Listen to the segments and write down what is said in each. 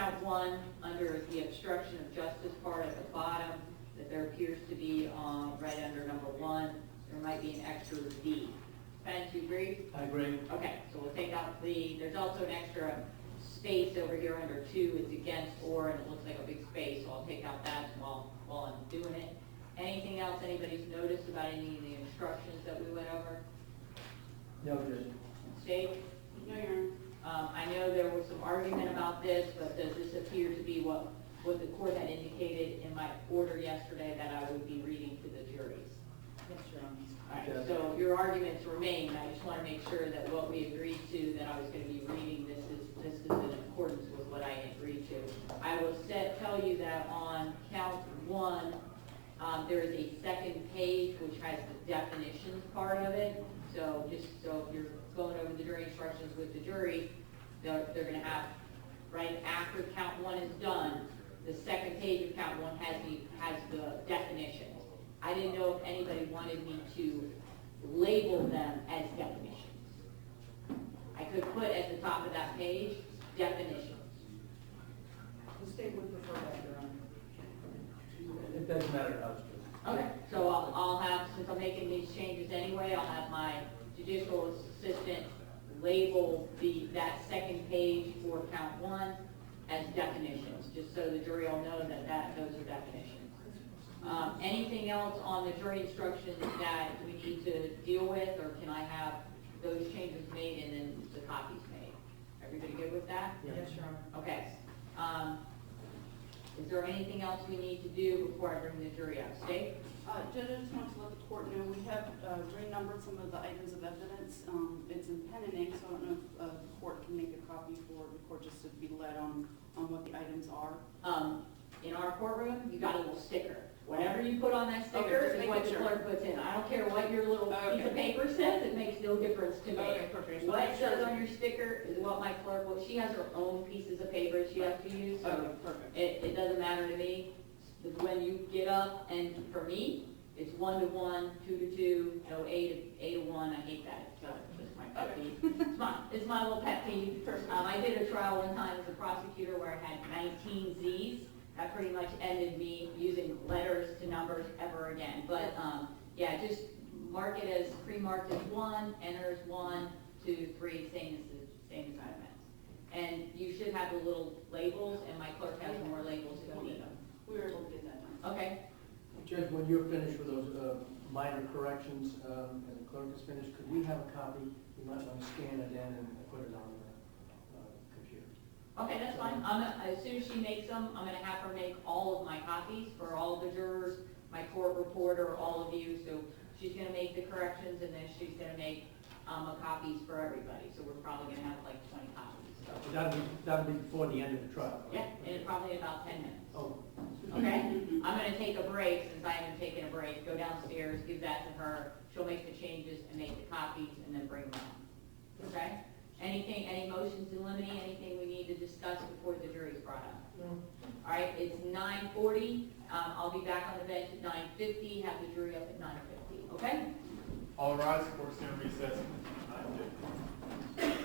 count one, under the obstruction of justice part at the bottom, that there appears to be, right under number one, there might be an extra D. Spence, you agree? I agree. Okay, so we'll take out the, there's also an extra space over here under two, it's against or, and it looks like a big space, so I'll take out that while I'm doing it. Anything else anybody's noticed about any of the instructions that we went over? No, good. State? No, Your Honor. I know there was some argument about this, but does this appear to be what the court had indicated in my order yesterday that I would be reading to the juries? Yes, Your Honor. All right, so your arguments remain. I just want to make sure that what we agreed to, that I was going to be reading, this is in accordance with what I agreed to. I will tell you that on count one, there is a second page which has the definitions part of it. So just so if you're going over the jury instructions with the jury, they're going to have, right after count one is done, the second page of count one has the definitions. I didn't know if anybody wanted me to label them as definitions. I could put at the top of that page, definitions. The state would prefer that, Your Honor. It doesn't matter how it's done. Okay, so I'll have, since I'm making these changes anyway, I'll have my judicial assistant label that second page for count one as definitions, just so the jury will know that those are definitions. Anything else on the jury instructions that we need to deal with, or can I have those changes made and then the copies made? Everybody good with that? Yes, Your Honor. Okay. Is there anything else we need to do before I bring the jury up? State? Judge, I just want to let the court know, we have renumbered some of the items of evidence. It's in pen and ink, so I don't know if the court can make a copy for the court just to be led on what the items are. In our courtroom, you got a little sticker. Whatever you put on that sticker is what the clerk puts in. I don't care what your little piece of paper says, it makes no difference to me. Okay, perfect. What it says on your sticker is what my clerk, she has her own pieces of paper she has to use, so Okay, perfect. it doesn't matter to me. When you get up, and for me, it's 1 to 1, 2 to 2, no 8 to 1, I hate that. It's just my pet peeve. It's my little pet peeve. I did a trial one time as a prosecutor where I had 19 Z's. That pretty much ended me using letters to numbers ever again. But yeah, just mark it as pre-marked as 1, enter as 1, 2, 3, same as I meant. And you should have the little labels, and my clerk has more labels if you need them. We were able to get that done. Okay. Judge, when you're finished with those minor corrections and the clerk is finished, could we have a copy? You might want to scan it in and put it on the computer. Okay, that's fine. As soon as she makes them, I'm going to have her make all of my copies for all of the jurors, my court reporter, all of you. So she's going to make the corrections, and then she's going to make copies for everybody. So we're probably going to have like 20 copies. So. That'll be before the end of the trial. Yeah, and probably about 10 minutes. Oh. Okay? I'm going to take a break, since I haven't taken a break, go downstairs, give that to her. She'll make the changes and make the copies, and then bring them up. Okay? Any motions in limine, anything we need to discuss before the jury's brought up? No. All right, it's 9:40. I'll be back on the bench at 9:50, have the jury up at 9:50, okay? All rise, court stand recess. 9:50.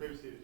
Be seated.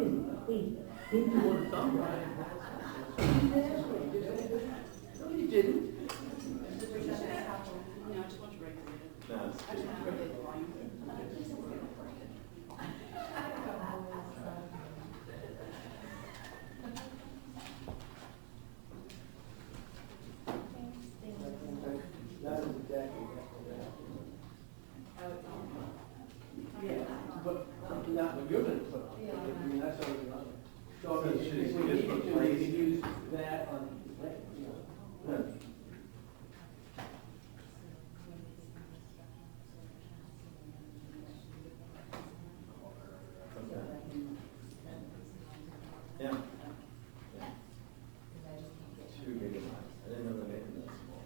No, you didn't. No, I just want to regulate it. No, it's- I just want to regulate the volume. That is exactly yeah, but not what you're gonna put on. I mean, that's already on there. So I mean, So if should we we need just to, we replace- can use that on, you know. Yeah. 2 gigabytes. I didn't know they made them that small.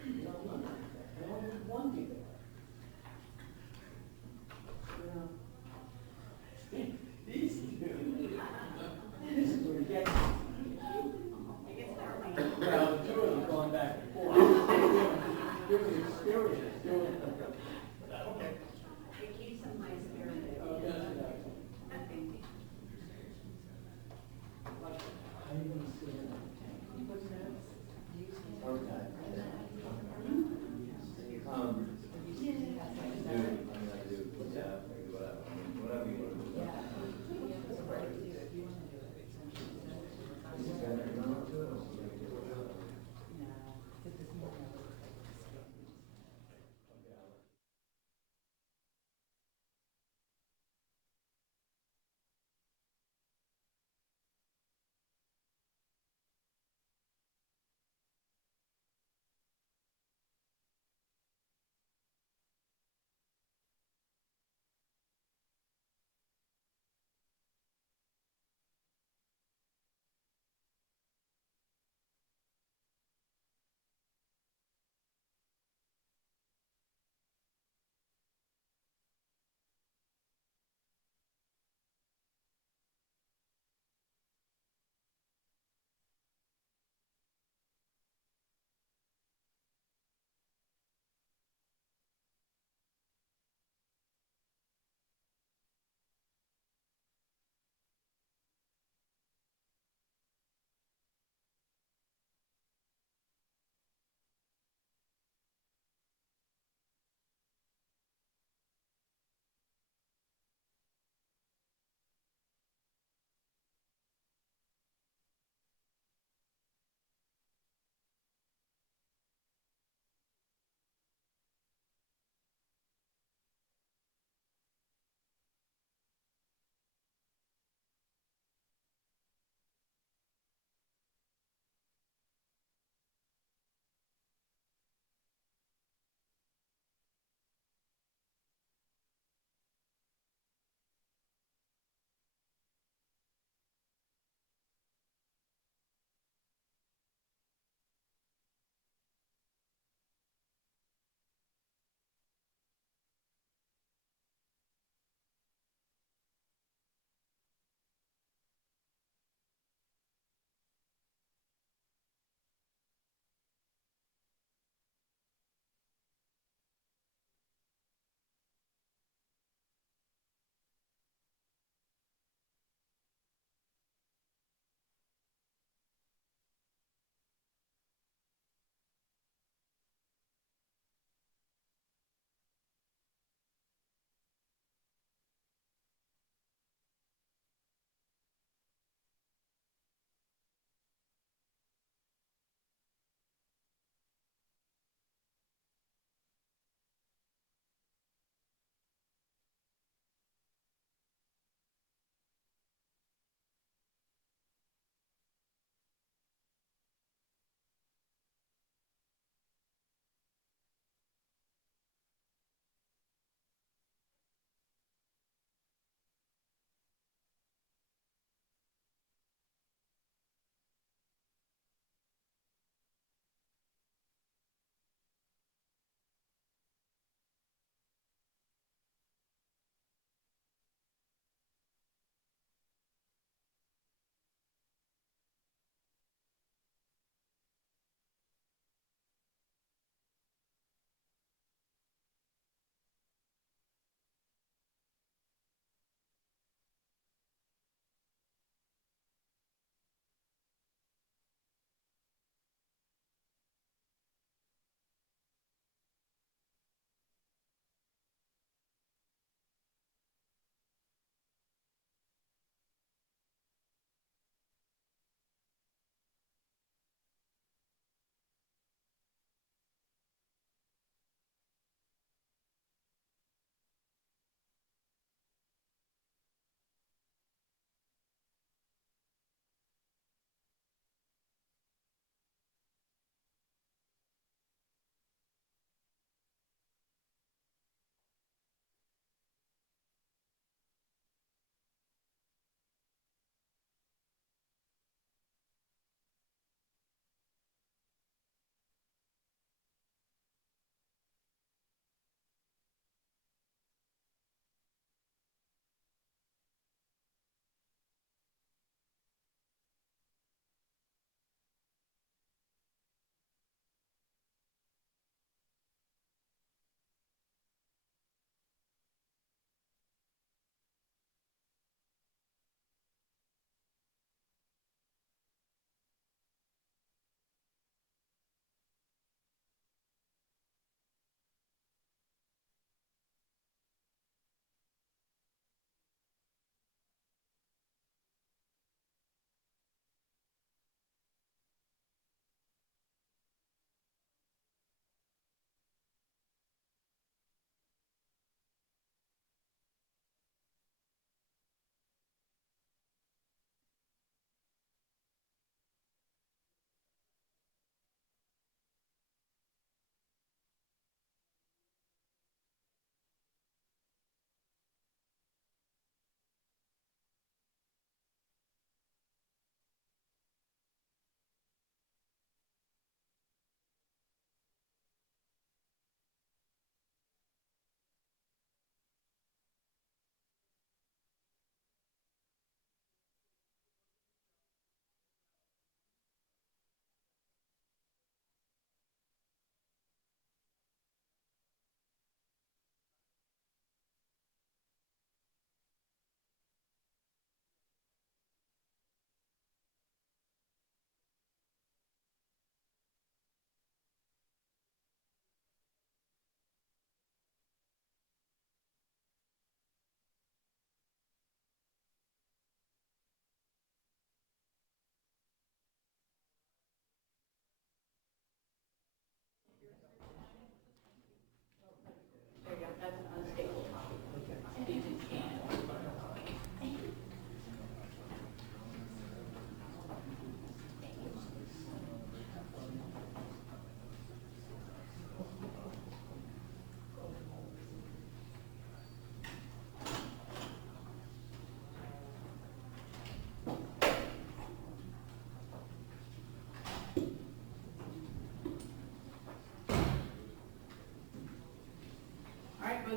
They only have 1 gigabyte. These two. This is where you get. Well, the 2 of them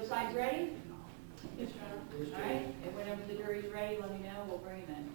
both sides ready? Yes, Your Honor. Yes, All right, and whenever the jury's ready, let me know, we'll bring them in.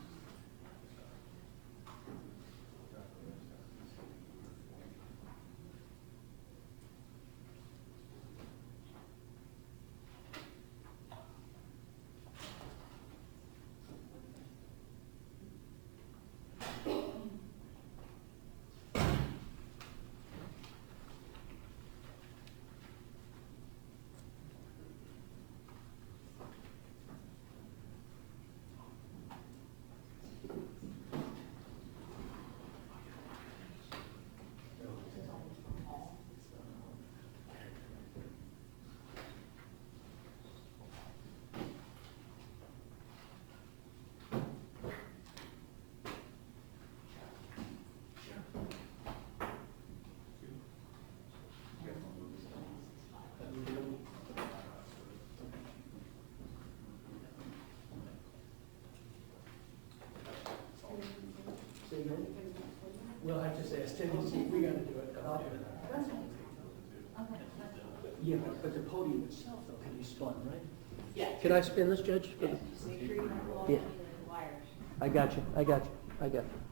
Say again? Well, I just asked him, see if we gotta do it, but I'll do it. Yeah, but the podium itself, though, can be spun, right? Yes. Can I spin this, Judge? Yes, just make sure you don't blow Yeah. any of the wires. I got you, I got you, I got you.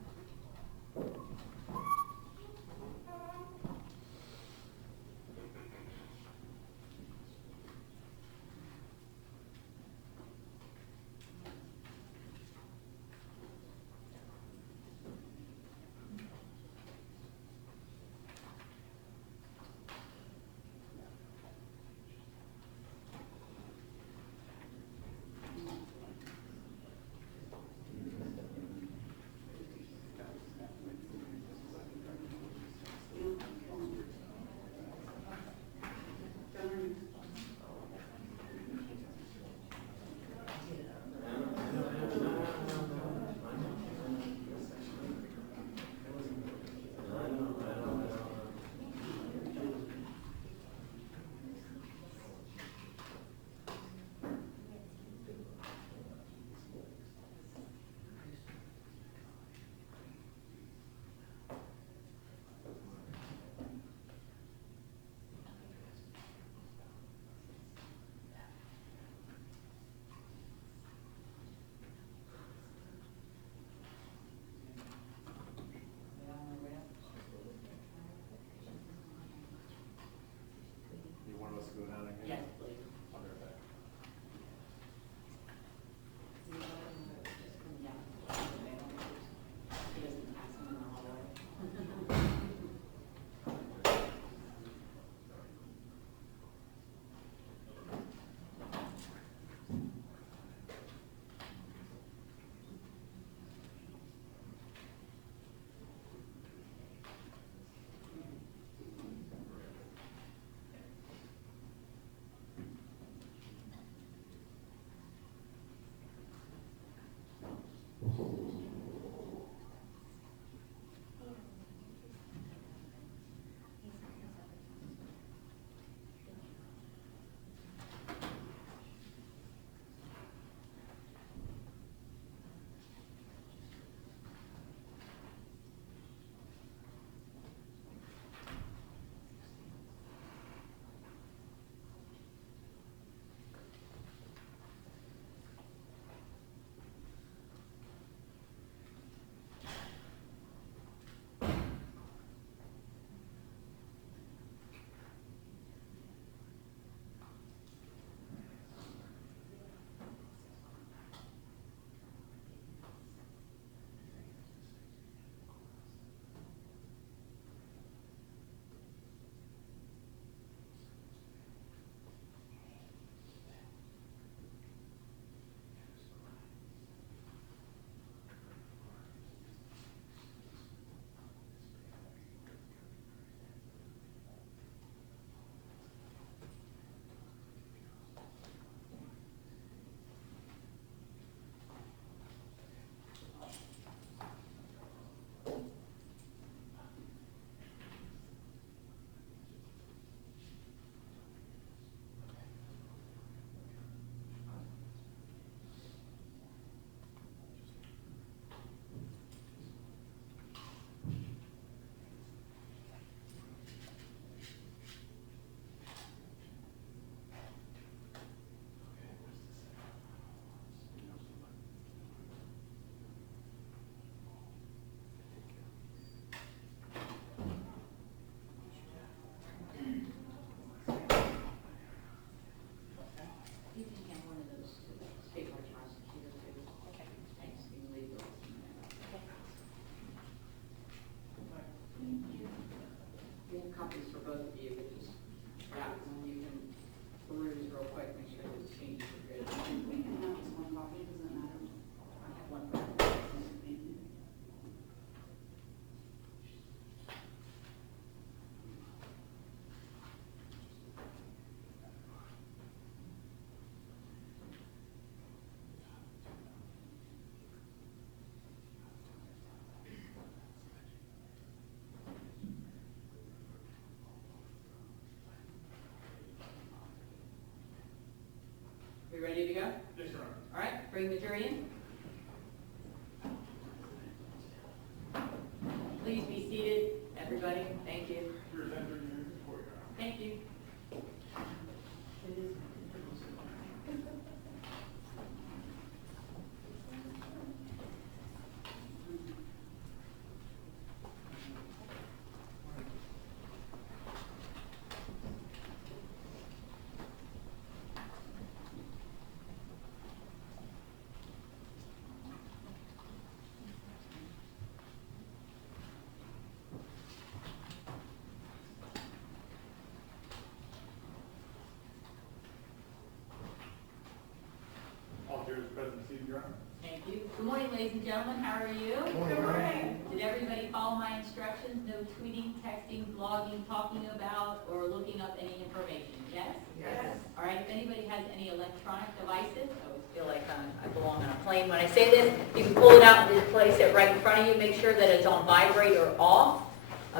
Your Honor. Thank you. Good morning, ladies and gentlemen. How are you? Good morning. Did everybody follow my instructions? No tweeting, texting, blogging, talking about, or looking up any information? Yes? Yes. All right, if anybody has any electronic devices, I always feel like I belong on a plane when I say this, you can pull it out and just place it right in front of you. Make sure that it's on vibrate or off.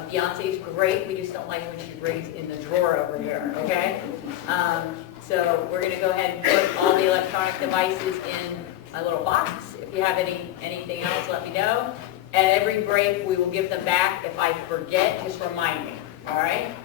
Beyonce's great, we just don't like when she brings in the drawer over here, okay? So we're going to go ahead and put all the electronic devices in my little box. If you have anything else, let me know. At every break, we will give them back. If I forget, just remind me, all right?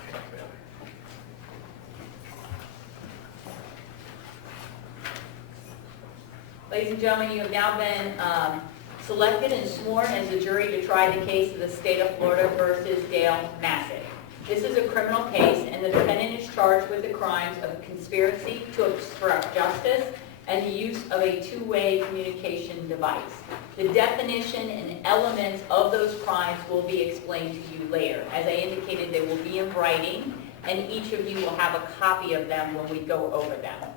Ladies and gentlemen, you have now been selected and sworn as a jury to try the case of the state of Florida versus Dale Massey. This is a criminal case, and the defendant is charged with the crimes of conspiracy to obstruct justice and the use of a two-way communication device. The definition and elements of those crimes will be explained to you later. As I indicated, they will be in writing, and each of you will have a copy of them when we go over them.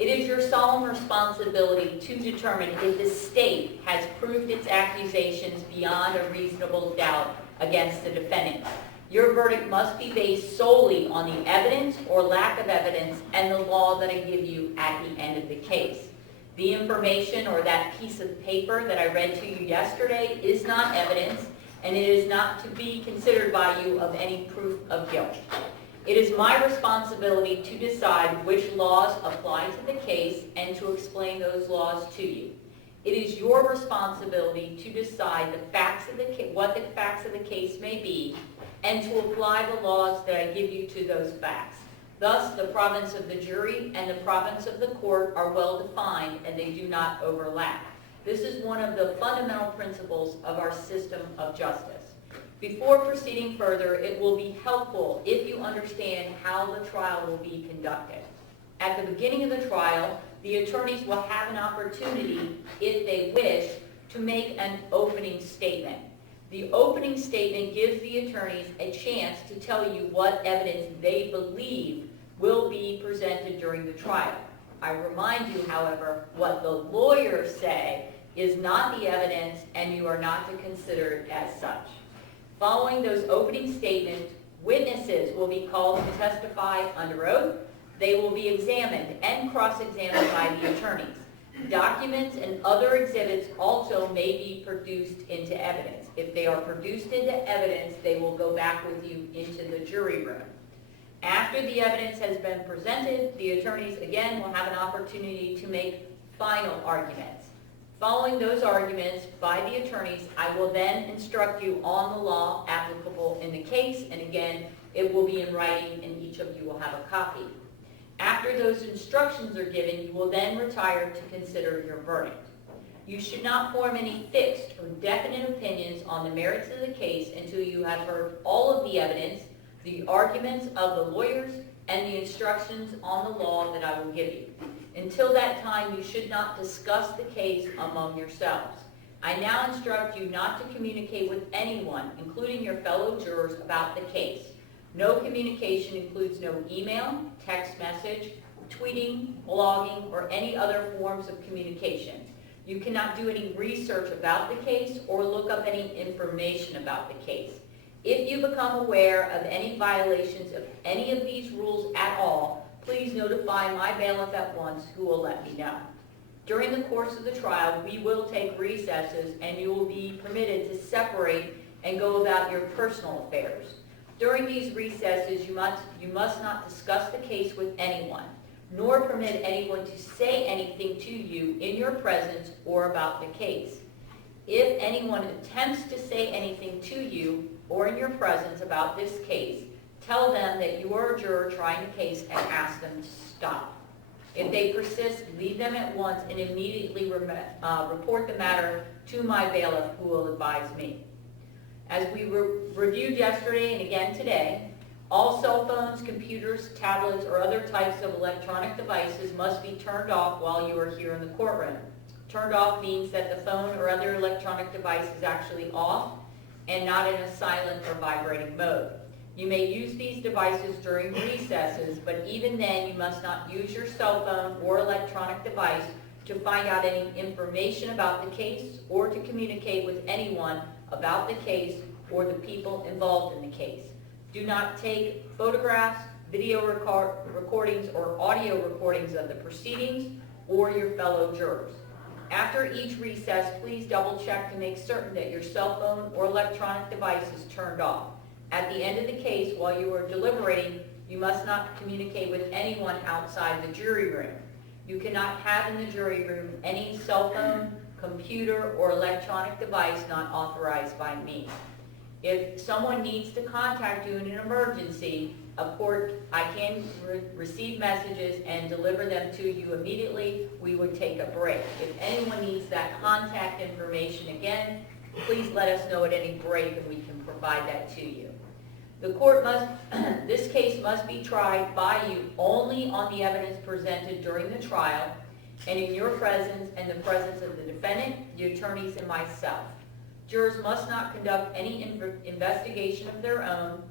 It is your solemn responsibility to determine if the state has proved its accusations beyond a reasonable doubt against the defendant. Your verdict must be based solely on the evidence or lack of evidence and the law that I give you at the end of the case. The information or that piece of paper that I read to you yesterday is not evidence, and it is not to be considered by you of any proof of guilt. It is my responsibility to decide which laws apply to the case and to explain those laws to you. It is your responsibility to decide the facts of what the facts of the case may be and to apply the laws that I give you to those facts. Thus, the province of the jury and the province of the court are well defined and they do not overlap. This is one of the fundamental principles of our system of justice. Before proceeding further, it will be helpful if you understand how the trial will be conducted. At the beginning of the trial, the attorneys will have an opportunity, if they wish, to make an opening statement. The opening statement gives the attorneys a chance to tell you what evidence they believe will be presented during the trial. I remind you, however, what the lawyers say is not the evidence and you are not to consider it as such. Following those opening statements, witnesses will be called to testify under oath. They will be examined and cross-examined by the attorneys. Documents and other exhibits also may be produced into evidence. If they are produced into evidence, they will go back with you into the jury room. After the evidence has been presented, the attorneys again will have an opportunity to make final arguments. Following those arguments by the attorneys, I will then instruct you on the law applicable in the case, and again, it will be in writing and each of you will have a copy. After those instructions are given, you will then retire to consider your verdict. You should not form any fixed or definite opinions on the merits of the case until you have heard all of the evidence, the arguments of the lawyers, and the instructions on the law that I will give you. Until that time, you should not discuss the case among yourselves. I now instruct you not to communicate with anyone, including your fellow jurors, about the case. No communication includes no email, text message, tweeting, blogging, or any other forms of communication. You cannot do any research about the case or look up any information about the case. If you become aware of any violations of any of these rules at all, please notify my bailiff at once, who will let me know. During the course of the trial, we will take recesses and you will be permitted to separate and go about your personal affairs. During these recesses, you must not discuss the case with anyone, nor permit anyone to say anything to you in your presence or about the case. If anyone attempts to say anything to you or in your presence about this case, tell them that you are a juror trying the case and ask them to stop. If they persist, leave them at once and immediately report the matter to my bailiff, who will advise me. As we reviewed yesterday and again today, all cell phones, computers, tablets, or other types of electronic devices must be turned off while you are here in the courtroom. Turned off means that the phone or other electronic device is actually off and not in a silent or vibrating mode. You may use these devices during recesses, but even then you must not use your cell phone or electronic device to find out any information about the case, or to communicate with anyone about the case or the people involved in the case. Do not take photographs, video recordings, or audio recordings of the proceedings or your fellow jurors. After each recess, please double check to make certain that your cell phone or electronic device is turned off. At the end of the case, while you are deliberating, you must not communicate with anyone outside the jury room. You cannot have in the jury room any cell phone, computer, or electronic device not authorized by me. If someone needs to contact you in an emergency, I can receive messages and deliver them to you immediately. We would take a break. If anyone needs that contact information again, please let us know at any break and we can provide that to you. The court this case must be tried by you only on the evidence presented during the trial and in your presence and the presence of the defendant, the attorneys, and myself. Jurors must not conduct any investigation of their own,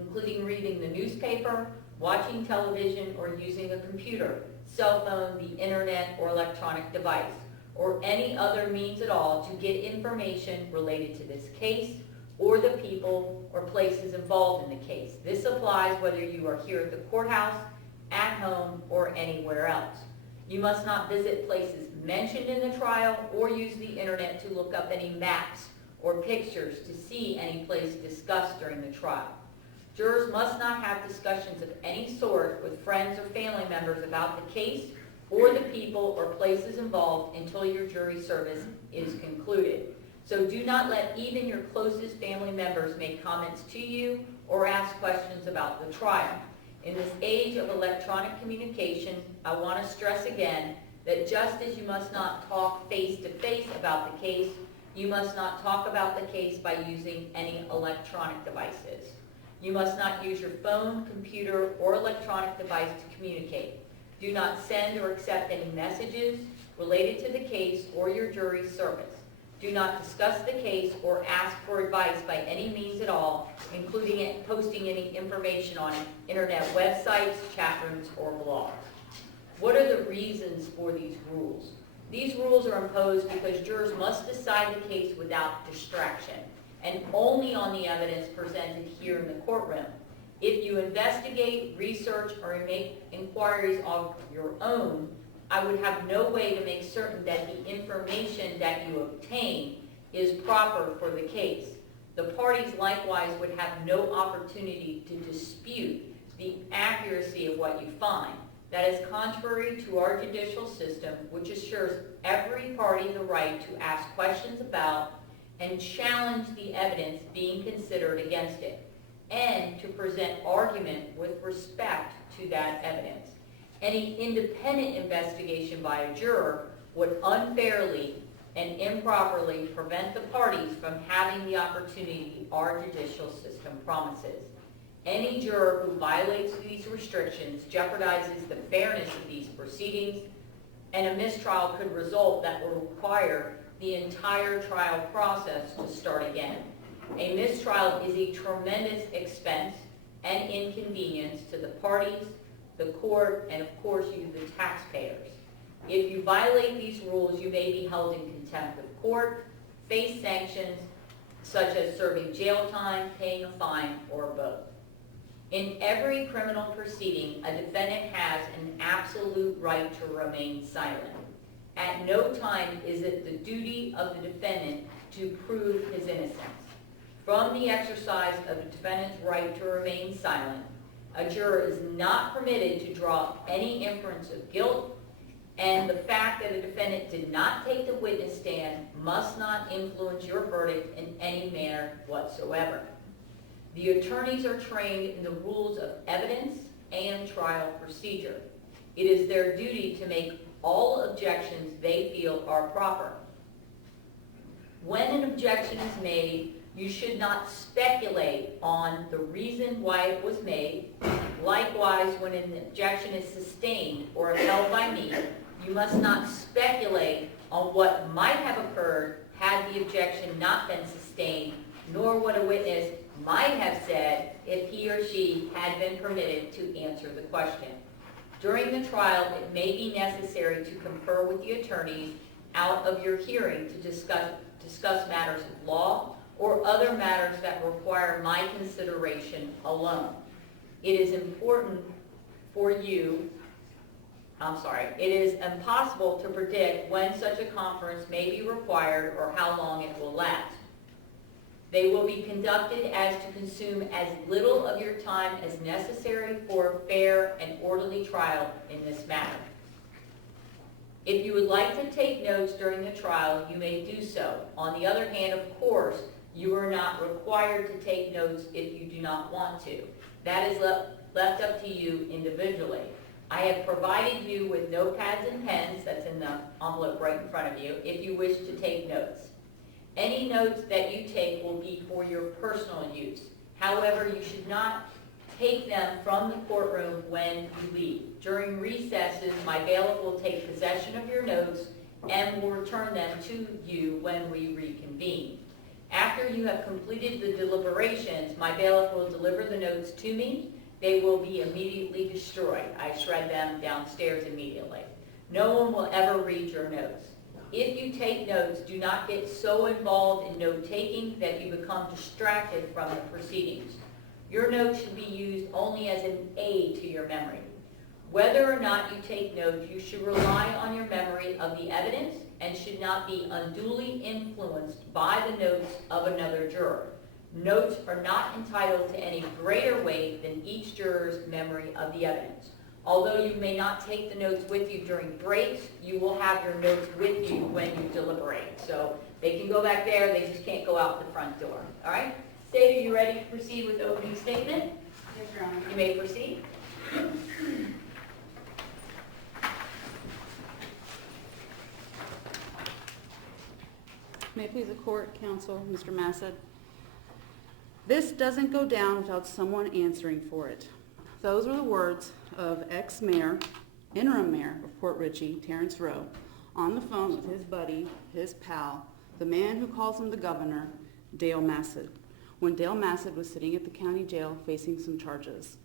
including reading the newspaper, watching television, or using a computer, cell phone, the internet, or electronic device, or any other means at all to get information related to this case or the people or places involved in the case. This applies whether you are here at the courthouse, at home, or anywhere else. You must not visit places mentioned in the trial or use the internet to look up any maps or pictures to see any place discussed during the trial. Jurors must not have discussions of any sort with friends or family members about the case or the people or places involved until your jury service is concluded. So do not let even your closest family members make comments to you or ask questions about the trial. In this age of electronic communication, I want to stress again that just as you must not talk face-to-face about the case, you must not talk about the case by using any electronic devices. You must not use your phone, computer, or electronic device to communicate. Do not send or accept any messages related to the case or your jury service. Do not discuss the case or ask for advice by any means at all, including posting any information on internet websites, chat rooms, or blogs. What are the reasons for these rules? These rules are imposed because jurors must decide the case without distraction and only on the evidence presented here in the courtroom. If you investigate, research, or make inquiries of your own, I would have no way to make certain that the information that you obtain is proper for the case. The parties likewise would have no opportunity to dispute the accuracy of what you find. That is contrary to our judicial system, which assures every party the right to ask questions about and challenge the evidence being considered against it, and to present argument with respect to that evidence. Any independent investigation by a juror would unfairly and improperly prevent the parties from having the opportunity our judicial system promises. Any juror who violates these restrictions jeopardizes the fairness of these proceedings, and a mistrial could result that will require the entire trial process to start again. A mistrial is a tremendous expense and inconvenience to the parties, the court, and of course you, the taxpayers. If you violate these rules, you may be held in contempt of court, face sanctions such as serving jail time, paying a fine, or both. In every criminal proceeding, a defendant has an absolute right to remain silent. At no time is it the duty of the defendant to prove his innocence. From the exercise of the defendant's right to remain silent, a juror is not permitted to draw any inference of guilt, and the fact that a defendant did not take the witness stand must not influence your verdict in any manner whatsoever. The attorneys are trained in the rules of evidence and trial procedure. It is their duty to make all objections they feel are proper. When an objection is made, you should not speculate on the reason why it was made. Likewise, when an objection is sustained or upheld by me, you must not speculate on what might have occurred had the objection not been sustained, nor what a witness might have said if he or she had been permitted to answer the question. During the trial, it may be necessary to confer with the attorneys out of your hearing to discuss matters of law or other matters that require my consideration alone. It is impossible to predict when such a conference may be required or how long it will last. They will be conducted as to consume as little of your time as necessary for a fair and orderly trial in this matter. If you would like to take notes during the trial, you may do so. On the other hand, of course, you are not required to take notes if you do not want to. That is left up to you individually. I have provided you with notepads and pens, that's in the envelope right in front of you, if you wish to take notes. Any notes that you take will be for your personal use. However, you should not take them from the courtroom when you leave. During recesses, my bailiff will take possession of your notes and will return them to you when we reconvene. After you have completed the deliberations, my bailiff will deliver the notes to me. They will be immediately destroyed. I shred them downstairs immediately. No one will ever read your notes. If you take notes, do not get so involved in note-taking that you become distracted from the proceedings. Your notes should be used only as an aid to your memory. Whether or not you take notes, you should rely on your memory of the evidence and should not be unduly influenced by the notes of another juror. Notes are not entitled to any greater weight than each juror's memory of the evidence. Although you may not take the notes with you during breaks, you will have your notes with you when you deliberate. So they can go back there, they just can't go out the front door. All right? State, are you ready to proceed with the opening statement? Yes, Your Honor. You may proceed. May it please the court, counsel, Mr. Massad. This doesn't go down without someone answering for it. Those are the words of ex-mayor, interim mayor of Port Richey, Terrence Rowe, on the phone with his buddy, his pal, the man who calls him the governor, Dale Massad, when Dale Massad was sitting at the county jail facing some charges.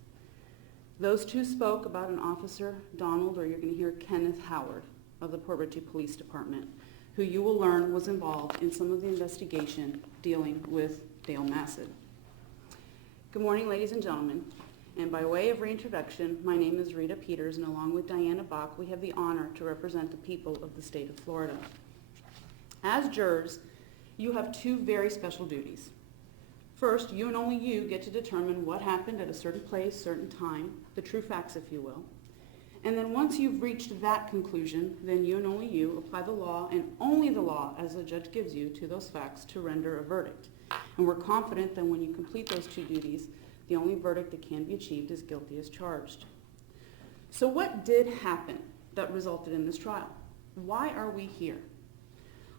Those two spoke about an officer, Donald, or you're going to hear Kenneth Howard, of the Port Richey Police Department, who you will learn was involved in some of the investigation dealing with Dale Massad. Good morning, ladies and gentlemen. And by way of reintroduction, my name is Rita Peters, and along with Diana Bach, we have the honor to represent the people of the state of Florida. As jurors, you have two very special duties. First, you and only you get to determine what happened at a certain place, certain time, the true facts, if you will. And then once you've reached that conclusion, then you and only you apply the law, and only the law, as the judge gives you, to those facts to render a verdict. And we're confident that when you complete those two duties, the only verdict that can be achieved is guilty as charged. So what did happen that resulted in this trial? Why are we here?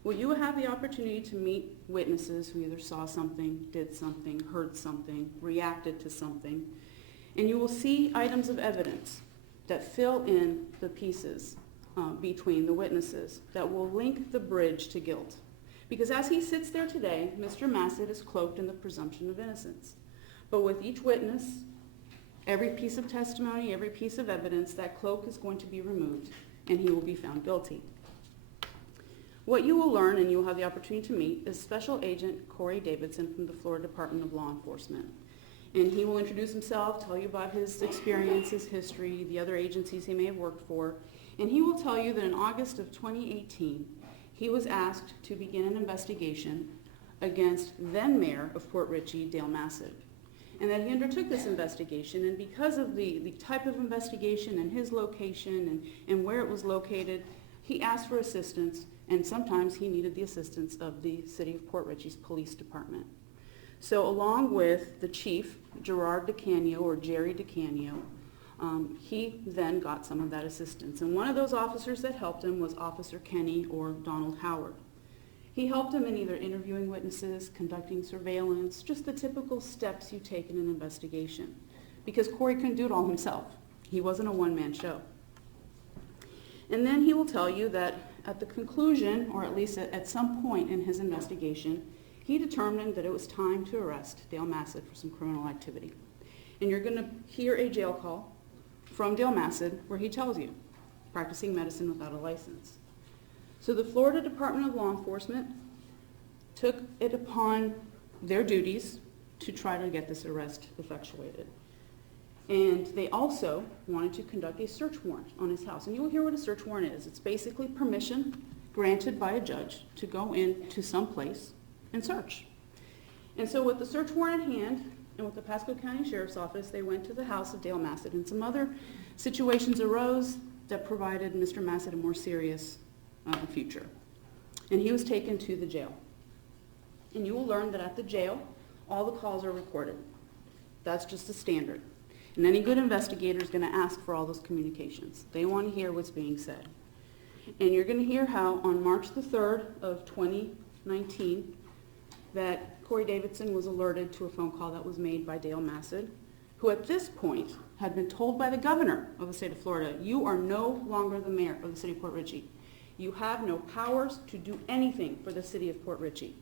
Well, you will have the opportunity to meet witnesses who either saw something, did something, heard something, reacted to something, and you will see items of evidence that fill in the pieces between the witnesses that will link the bridge to guilt. Because as he sits there today, Mr. Massad is cloaked in the presumption of innocence. But with each witness, every piece of testimony, every piece of evidence, that cloak is going to be removed and he will be found guilty. What you will learn, and you will have the opportunity to meet, is Special Agent Corey Davidson from the Florida Department of Law Enforcement. And he will introduce himself, tell you about his experience, his history, the other agencies he may have worked for, and he will tell you that in August of 2018, he was asked to begin an investigation against then-Mayor of Port Richey, Dale Massad. And that he undertook this investigation, and because of the type of investigation and his location and where it was located, he asked for assistance, and sometimes he needed the assistance of the City of Port Richey's Police Department. So along with the chief, Gerard DeCanio, or Jerry DeCanio, he then got some of that assistance. And one of those officers that helped him was Officer Kenny, or Donald Howard. He helped him in either interviewing witnesses, conducting surveillance, just the typical steps you take in an investigation. Because Corey couldn't do it all himself. He wasn't a one-man show. And then he will tell you that at the conclusion, or at least at some point in his investigation, he determined that it was time to arrest Dale Massad for some criminal activity. And you're going to hear a jail call from Dale Massad where he tells you, practicing medicine without a license. So the Florida Department of Law Enforcement took it upon their duties to try to get this arrest effectuated. And they also wanted to conduct a search warrant on his house. And you will hear what a search warrant is. It's basically permission granted by a judge to go into some place and search. And so with the search warrant at hand, and with the Pasco County Sheriff's Office, they went to the house of Dale Massad. And some other situations arose that provided Mr. Massad a more serious future. And he was taken to the jail. And you will learn that at the jail, all the calls are recorded. That's just a standard. And any good investigator is going to ask for all those communications. They want to hear what's being said. And you're going to hear how on March the 3rd of 2019, that Corey Davidson was alerted to a phone call that was made by Dale Massad, who at this point had been told by the governor of the state of Florida, you are no longer the mayor of the city of Port Richey. You have no powers to do anything for the city of Port Richey.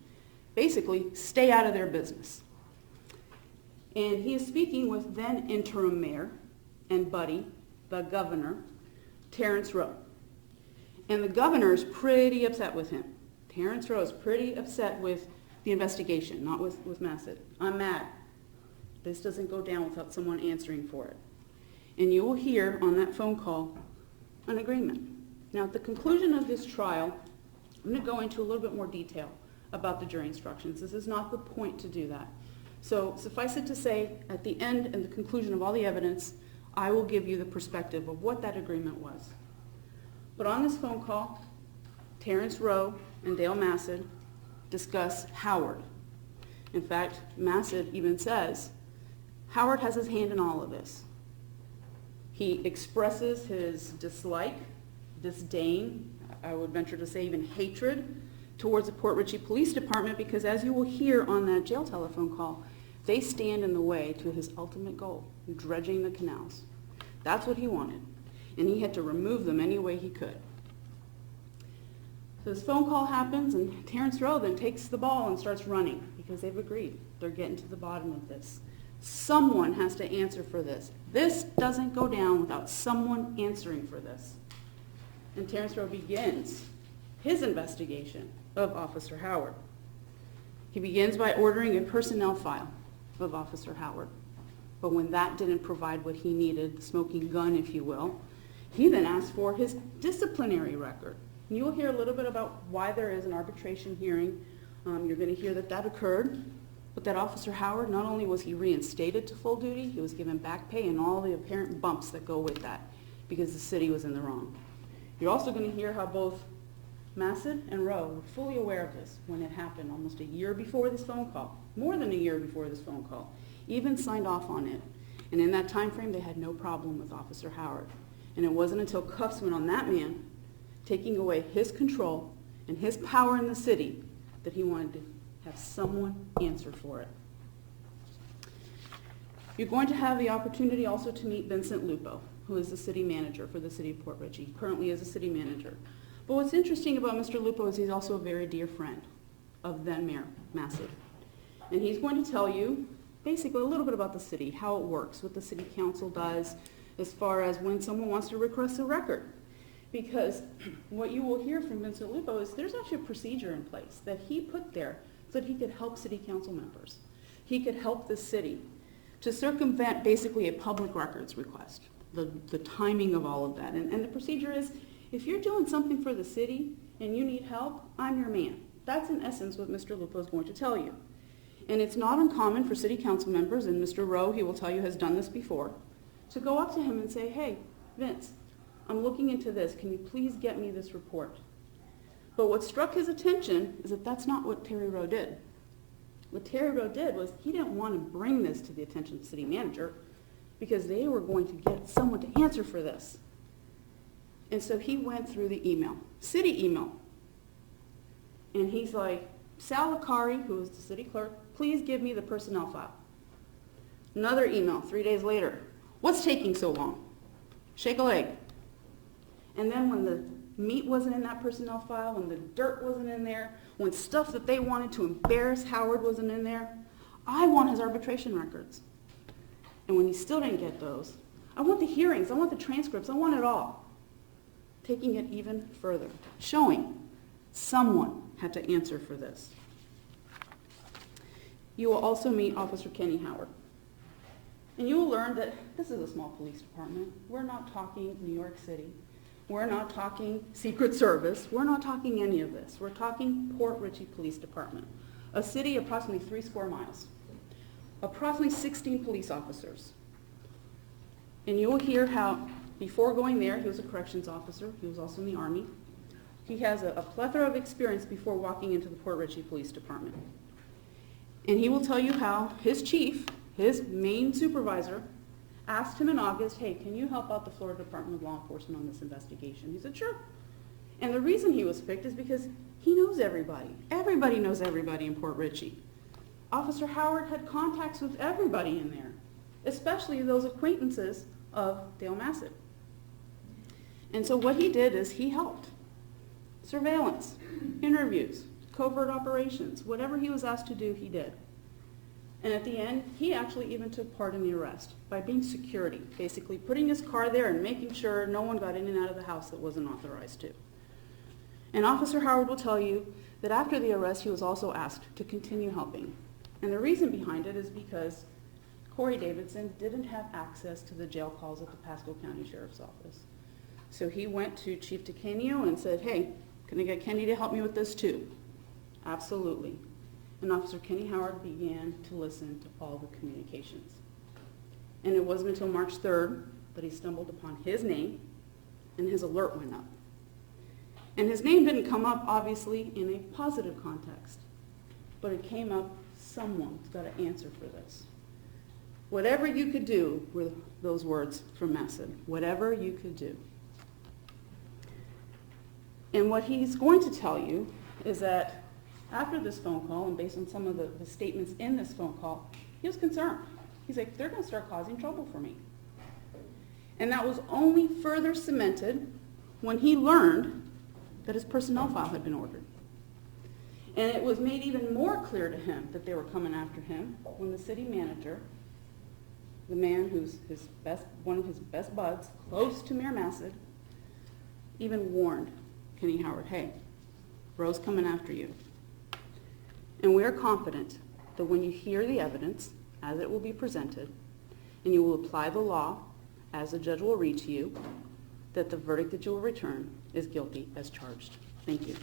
Basically, stay out of their business. And he is speaking with then interim mayor and buddy, the governor, Terrence Rowe. And the governor is pretty upset with him. Terrence Rowe is pretty upset with the investigation, not with Massad. I'm mad. This doesn't go down without someone answering for it. And you will hear on that phone call an agreement. Now, at the conclusion of this trial, I'm going to go into a little bit more detail about the jury instructions. This is not the point to do that. So suffice it to say, at the end and the conclusion of all the evidence, I will give you the perspective of what that agreement was. But on this phone call, Terrence Rowe and Dale Massad discuss Howard. In fact, Massad even says, Howard has his hand in all of this. He expresses his dislike, disdain, I would venture to say even hatred, towards the Port Richey Police Department because, as you will hear on that jail telephone call, they stand in the way to his ultimate goal, dredging the canals. That's what he wanted, and he had to remove them any way he could. So this phone call happens, and Terrence Rowe then takes the ball and starts running because they've agreed. They're getting to the bottom of this. Someone has to answer for this. This doesn't go down without someone answering for this. And Terrence Rowe begins his investigation of Officer Howard. He begins by ordering a personnel file of Officer Howard. But when that didn't provide what he needed, the smoking gun, if you will, he then asked for his disciplinary record. And you will hear a little bit about why there is an arbitration hearing. You're going to hear that that occurred. But that Officer Howard, not only was he reinstated to full duty, he was given back pay and all the apparent bumps that go with that because the city was in the wrong. You're also going to hear how both Massad and Rowe were fully aware of this when it happened almost a year before this phone call, more than a year before this phone call, even signed off on it. And in that time frame, they had no problem with Officer Howard. And it wasn't until cuffs went on that man, taking away his control and his power in the city, that he wanted to have someone answer for it. You're going to have the opportunity also to meet Vincent Lupo, who is the city manager for the city of Port Richey, currently is a city manager. But what's interesting about Mr. Lupo is he's also a very dear friend of then Mayor Massad. And he's going to tell you basically a little bit about the city, how it works, what the city council does as far as when someone wants to request a record. Because what you will hear from Vincent Lupo is there's actually a procedure in place that he put there so that he could help city council members. He could help the city to circumvent basically a public records request, the timing of all of that. And the procedure is, if you're doing something for the city and you need help, I'm your man. That's in essence what Mr. Lupo is going to tell you. And it's not uncommon for city council members, and Mr. Rowe, he will tell you, has done this before, to go up to him and say, hey, Vince, I'm looking into this. Can you please get me this report? But what struck his attention is that that's not what Terry Rowe did. What Terry Rowe did was he didn't want to bring this to the attention of the city manager because they were going to get someone to answer for this. And so he went through the email, city email. And he's like, Sal Akari, who is the city clerk, please give me the personnel file. Another email 3 days later. What's taking so long? Shake a leg. And then when the meat wasn't in that personnel file, when the dirt wasn't in there, when stuff that they wanted to embarrass Howard wasn't in there, I want his arbitration records. And when he still didn't get those, I want the hearings, I want the transcripts, I want it all. Taking it even further, showing someone had to answer for this. You will also meet Officer Kenny Howard. And you will learn that this is a small police department. We're not talking New York City. We're not talking Secret Service. We're not talking any of this. We're talking Port Richey Police Department, a city approximately 3 square miles, approximately 16 police officers. And you will hear how, before going there, he was a corrections officer. He was also in the Army. He has a plethora of experience before walking into the Port Richey Police Department. And he will tell you how his chief, his main supervisor, asked him in August, hey, can you help out the Florida Department of Law Enforcement on this investigation? He said, sure. And the reason he was picked is because he knows everybody. Everybody knows everybody in Port Richey. Officer Howard had contacts with everybody in there, especially those acquaintances of Dale Massett. And so what he did is he helped. Surveillance, interviews, covert operations, whatever he was asked to do, he did. And at the end, he actually even took part in the arrest by being security, basically putting his car there and making sure no one got in and out of the house that wasn't authorized to. And Officer Howard will tell you that after the arrest, he was also asked to continue helping. And the reason behind it is because Corey Davidson didn't have access to the jail calls at the Pasco County Sheriff's Office. So he went to Chief DeCanio and said, hey, can I get Kenny to help me with this too? Absolutely. And Officer Kenny Howard began to listen to all the communications. And it wasn't until March 3rd that he stumbled upon his name and his alert went up. And his name didn't come up, obviously, in a positive context, but it came up, someone's got to answer for this. Whatever you could do were those words from Massett. Whatever you could do. And what he's going to tell you is that after this phone call, and based on some of the statements in this phone call, he was concerned. He's like, they're going to start causing trouble for me. And that was only further cemented when he learned that his personnel file had been ordered. And it was made even more clear to him that they were coming after him when the city manager, the man who's one of his best buds, close to Mayor Massett, even warned Kenny Howard, hey, Bro's coming after you. And we are confident that when you hear the evidence, as it will be presented, and you will apply the law as the judge will read to you, that the verdict that you will return is guilty as charged. Thank you.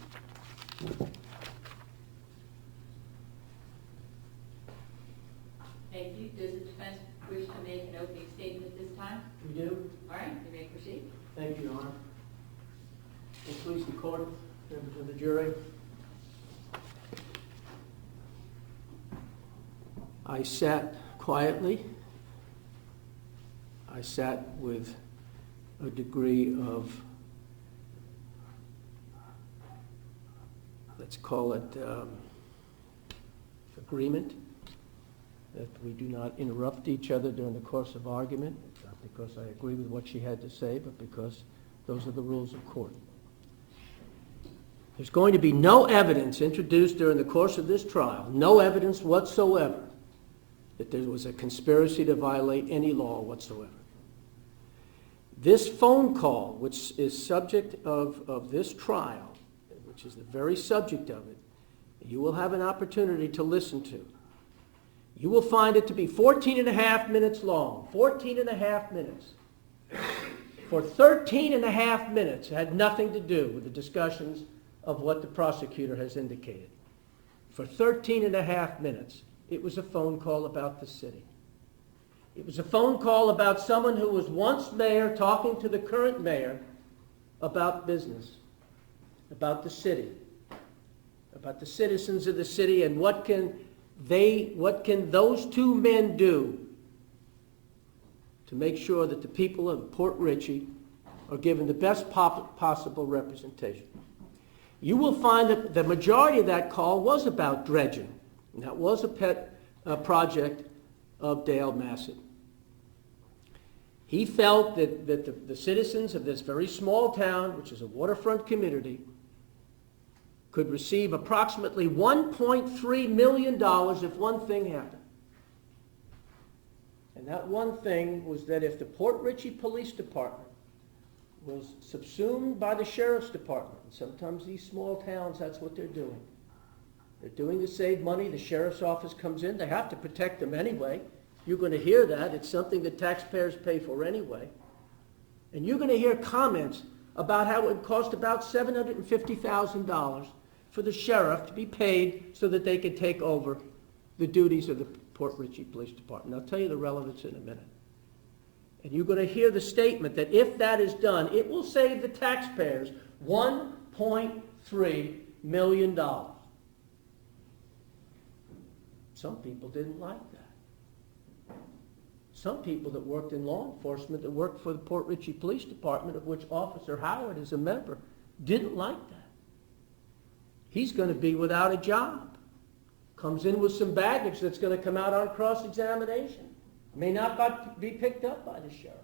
Thank you. Does the defense wish to make an opening statement at this time? We do. All right, you may proceed. Thank you, Your Honor. And please, the court, members of the jury. I sat quietly. I sat with a degree of, let's call it agreement, that we do not interrupt each other during the course of argument, not because I agree with what she had to say, but because those are the rules of court. There's going to be no evidence introduced during the course of this trial, no evidence whatsoever that there was a conspiracy to violate any law whatsoever. This phone call, which is subject of this trial, which is the very subject of it, you will have an opportunity to listen to. You will find it to be 14 and a half minutes long, 14 and a half minutes. For 13 and a half minutes, it had nothing to do with the discussions of what the prosecutor has indicated. For 13 and a half minutes, it was a phone call about the city. It was a phone call about someone who was once mayor talking to the current mayor about business, about the city, about the citizens of the city, and what can those two men do to make sure that the people of Port Richey are given the best possible representation. You will find that the majority of that call was about dredging. And that was a pet project of Dale Massett. He felt that the citizens of this very small town, which is a waterfront community, could receive approximately $1.3 million if one thing happened. And that one thing was that if the Port Richey Police Department was subsumed by the Sheriff's Department, and sometimes these small towns, that's what they're doing. They're doing to save money. The Sheriff's Office comes in. They have to protect them anyway. You're going to hear that. It's something that taxpayers pay for anyway. And you're going to hear comments about how it would cost about $750,000 for the sheriff to be paid so that they could take over the duties of the Port Richey Police Department. I'll tell you the relevance in a minute. And you're going to hear the statement that if that is done, it will save the taxpayers $1.3 million. Some people didn't like that. Some people that worked in law enforcement, that worked for the Port Richey Police Department, of which Officer Howard is a member, didn't like that. He's going to be without a job. Comes in with some baggage that's going to come out on cross-examination. May not be picked up by the sheriff.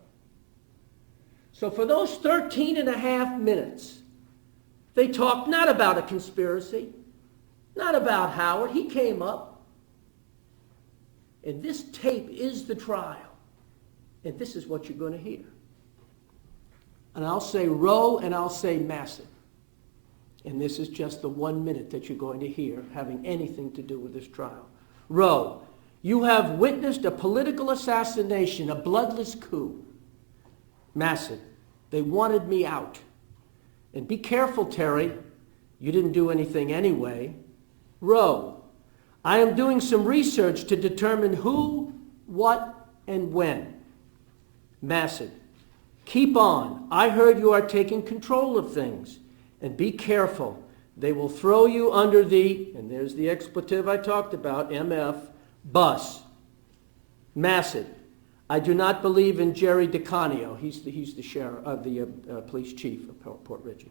So for those 13 and a half minutes, they talked not about a conspiracy, not about Howard. He came up. And this tape is the trial. And this is what you're going to hear. And I'll say Roe and I'll say Massive. And this is just the 1 minute that you're going to hear having anything to do with this trial. Roe, you have witnessed a political assassination, a bloodless coup. Massive, they wanted me out. And be careful, Terry, you didn't do anything anyway. Roe, I am doing some research to determine who, what, and when. Massive, keep on. I heard you are taking control of things. And be careful. They will throw you under the, and there's the expletive I talked about, MF, bus. Massive, I do not believe in Jerry DeCanio. He's the sheriff, the police chief of Port Richey.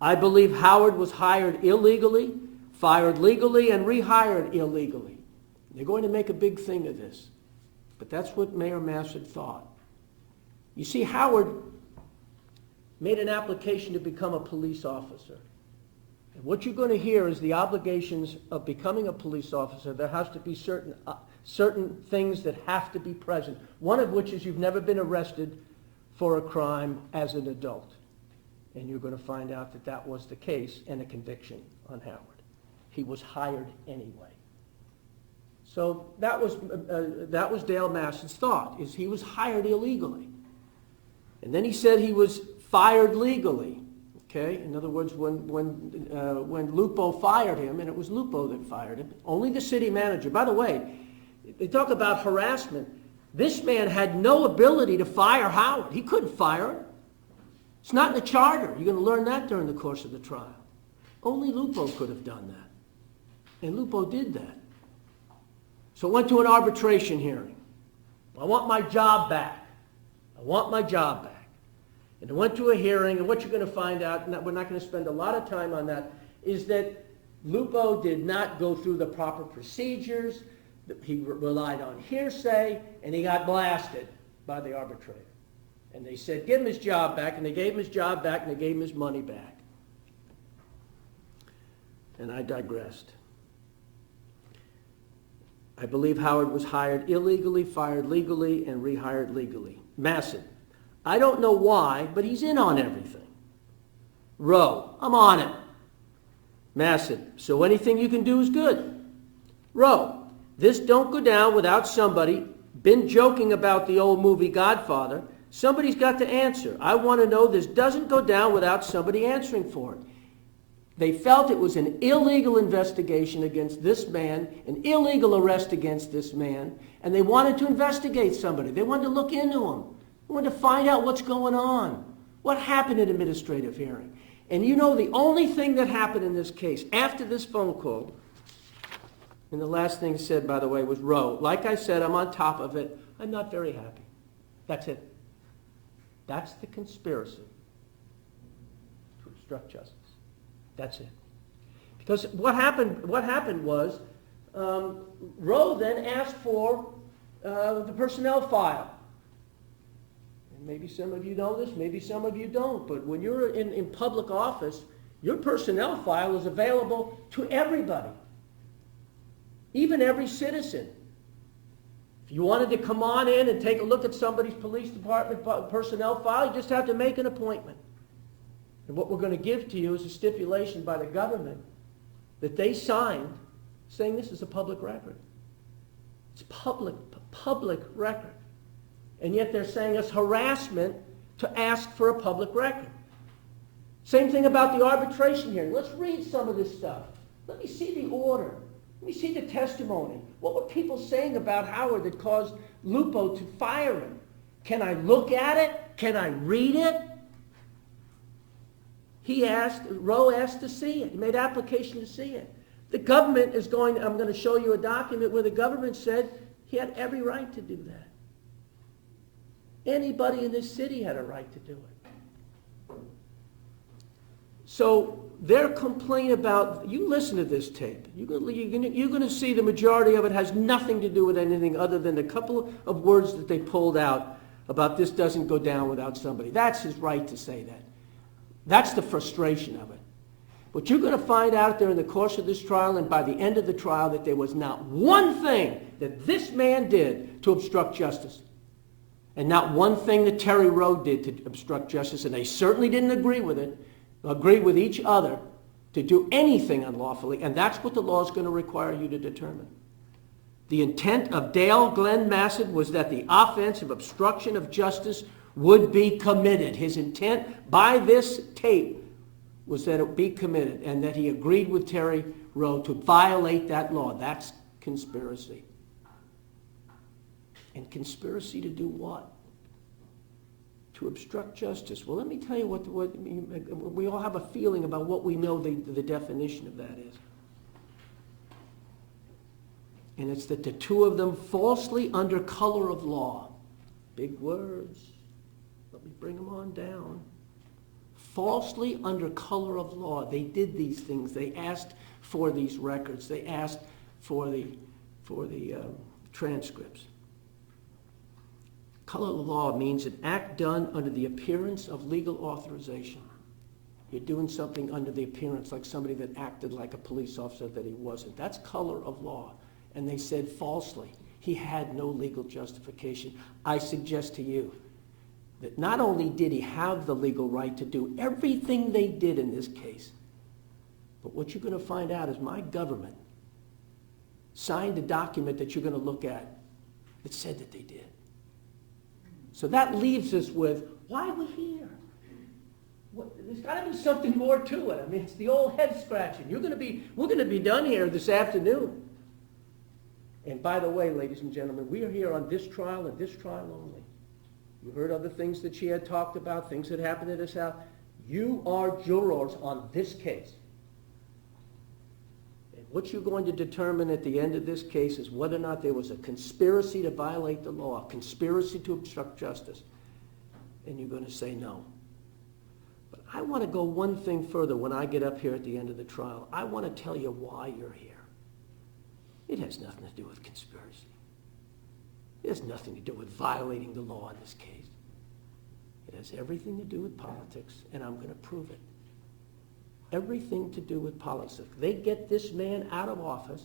I believe Howard was hired illegally, fired legally, and rehired illegally. They're going to make a big thing of this. But that's what Mayor Massad thought. You see, Howard made an application to become a police officer. And what you're going to hear is the obligations of becoming a police officer. There has to be certain things that have to be present. One of which is you've never been arrested for a crime as an adult. And you're going to find out that that was the case and a conviction on Howard. He was hired anyway. So that was Dale Massad's thought, is he was hired illegally. And then he said he was fired legally. Okay? In other words, when Lupo fired him, and it was Lupo that fired him, only the city manager. By the way, they talk about harassment. This man had no ability to fire Howard. He couldn't fire him. It's not in the charter. You're going to learn that during the course of the trial. Only Lupo could have done that. And Lupo did that. So it went to an arbitration hearing. I want my job back. I want my job back. And it went to a hearing, and what you're going to find out, and we're not going to spend a lot of time on that, is that Lupo did not go through the proper procedures. He relied on hearsay, and he got blasted by the arbitrator. And they said, give him his job back, and they gave him his job back, and they gave him his money back. And I digressed. I believe Howard was hired illegally, fired legally, and rehired legally. Massive. I don't know why, but he's in on everything. Roe, I'm on it. Massive. So anything you can do is good. Roe, this don't go down without somebody, been joking about the old movie Godfather. Somebody's got to answer. I want to know this doesn't go down without somebody answering for it. They felt it was an illegal investigation against this man, an illegal arrest against this man, and they wanted to investigate somebody. They wanted to look into him. They wanted to find out what's going on. What happened in administrative hearing? And you know the only thing that happened in this case after this phone call, and the last thing said, by the way, was Roe. Like I said, I'm on top of it. I'm not very happy. That's it. That's the conspiracy to obstruct justice. That's it. Because what happened was Roe then asked for the personnel file. And maybe some of you know this, maybe some of you don't, but when you're in public office, your personnel file is available to everybody, even every citizen. If you wanted to come on in and take a look at somebody's police department personnel file, you just have to make an appointment. And what we're going to give to you is a stipulation by the government that they signed saying this is a public record. It's public record. And yet they're saying it's harassment to ask for a public record. Same thing about the arbitration hearing. Let's read some of this stuff. Let me see the order. Let me see the testimony. What were people saying about Howard that caused Lupo to fire him? Can I look at it? Can I read it? Rowe asked to see it. He made application to see it. The government is going, I'm going to show you a document where the government said he had every right to do that. Anybody in this city had a right to do it. So their complaint about, you listen to this tape, you're going to see the majority of it has nothing to do with anything other than a couple of words that they pulled out about this doesn't go down without somebody. That's his right to say that. That's the frustration of it. But you're going to find out there in the course of this trial and by the end of the trial that there was not one thing that this man did to obstruct justice. And not one thing that Terry Rowe did to obstruct justice. And they certainly didn't agree with each other to do anything unlawfully. And that's what the law is going to require you to determine. The intent of Dale Glenn Massad was that the offense of obstruction of justice would be committed. His intent by this tape was that it be committed and that he agreed with Terry Rowe to violate that law. That's conspiracy. And conspiracy to do what? To obstruct justice. Well, let me tell you what we all have a feeling about what we know the definition of that is. And it's that the two of them falsely under color of law. Big words. Let me bring them on down. Falsely under color of law. They did these things. They asked for these records. They asked for the transcripts. Color of law means an act done under the appearance of legal authorization. You're doing something under the appearance, like somebody that acted like a police officer that he wasn't. That's color of law. And they said falsely. He had no legal justification. I suggest to you that not only did he have the legal right to do everything they did in this case, but what you're going to find out is my government signed a document that you're going to look at that said that they did. So that leaves us with, why are we here? There's got to be something more to it. I mean, it's the old head scratching. We're going to be done here this afternoon. And by the way, ladies and gentlemen, we are here on this trial and this trial only. You heard other things that she had talked about, things that happened at this house. You are jurors on this case. And what you're going to determine at the end of this case is whether or not there was a conspiracy to violate the law, a conspiracy to obstruct justice. And you're going to say no. But I want to go one thing further when I get up here at the end of the trial. I want to tell you why you're here. It has nothing to do with conspiracy. It has nothing to do with violating the law in this case. It has everything to do with politics, and I'm going to prove it. Everything to do with politics. They get this man out of office.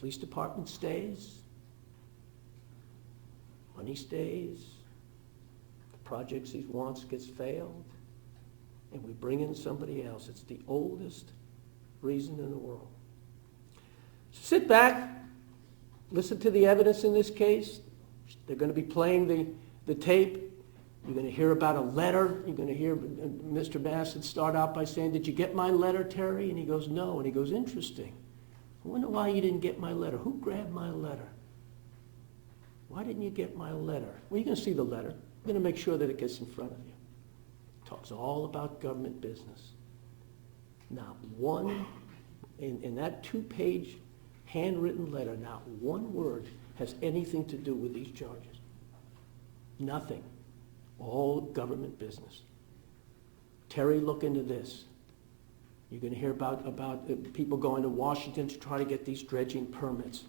Police department stays. Money stays. The projects he wants gets failed. And we bring in somebody else. It's the oldest reason in the world. Sit back, listen to the evidence in this case. They're going to be playing the tape. You're going to hear about a letter. You're going to hear Mr. Bassett start out by saying, "Did you get my letter, Terry?" And he goes, "No." And he goes, "Interesting. I wonder why you didn't get my letter. Who grabbed my letter? Why didn't you get my letter?" Well, you're going to see the letter. You're going to make sure that it gets in front of you. It talks all about government business. Not one, in that 2-page handwritten letter, not one word has anything to do with these charges. Nothing. All government business. Terry, look into this. You're going to hear about people going to Washington to try to get these dredging permits.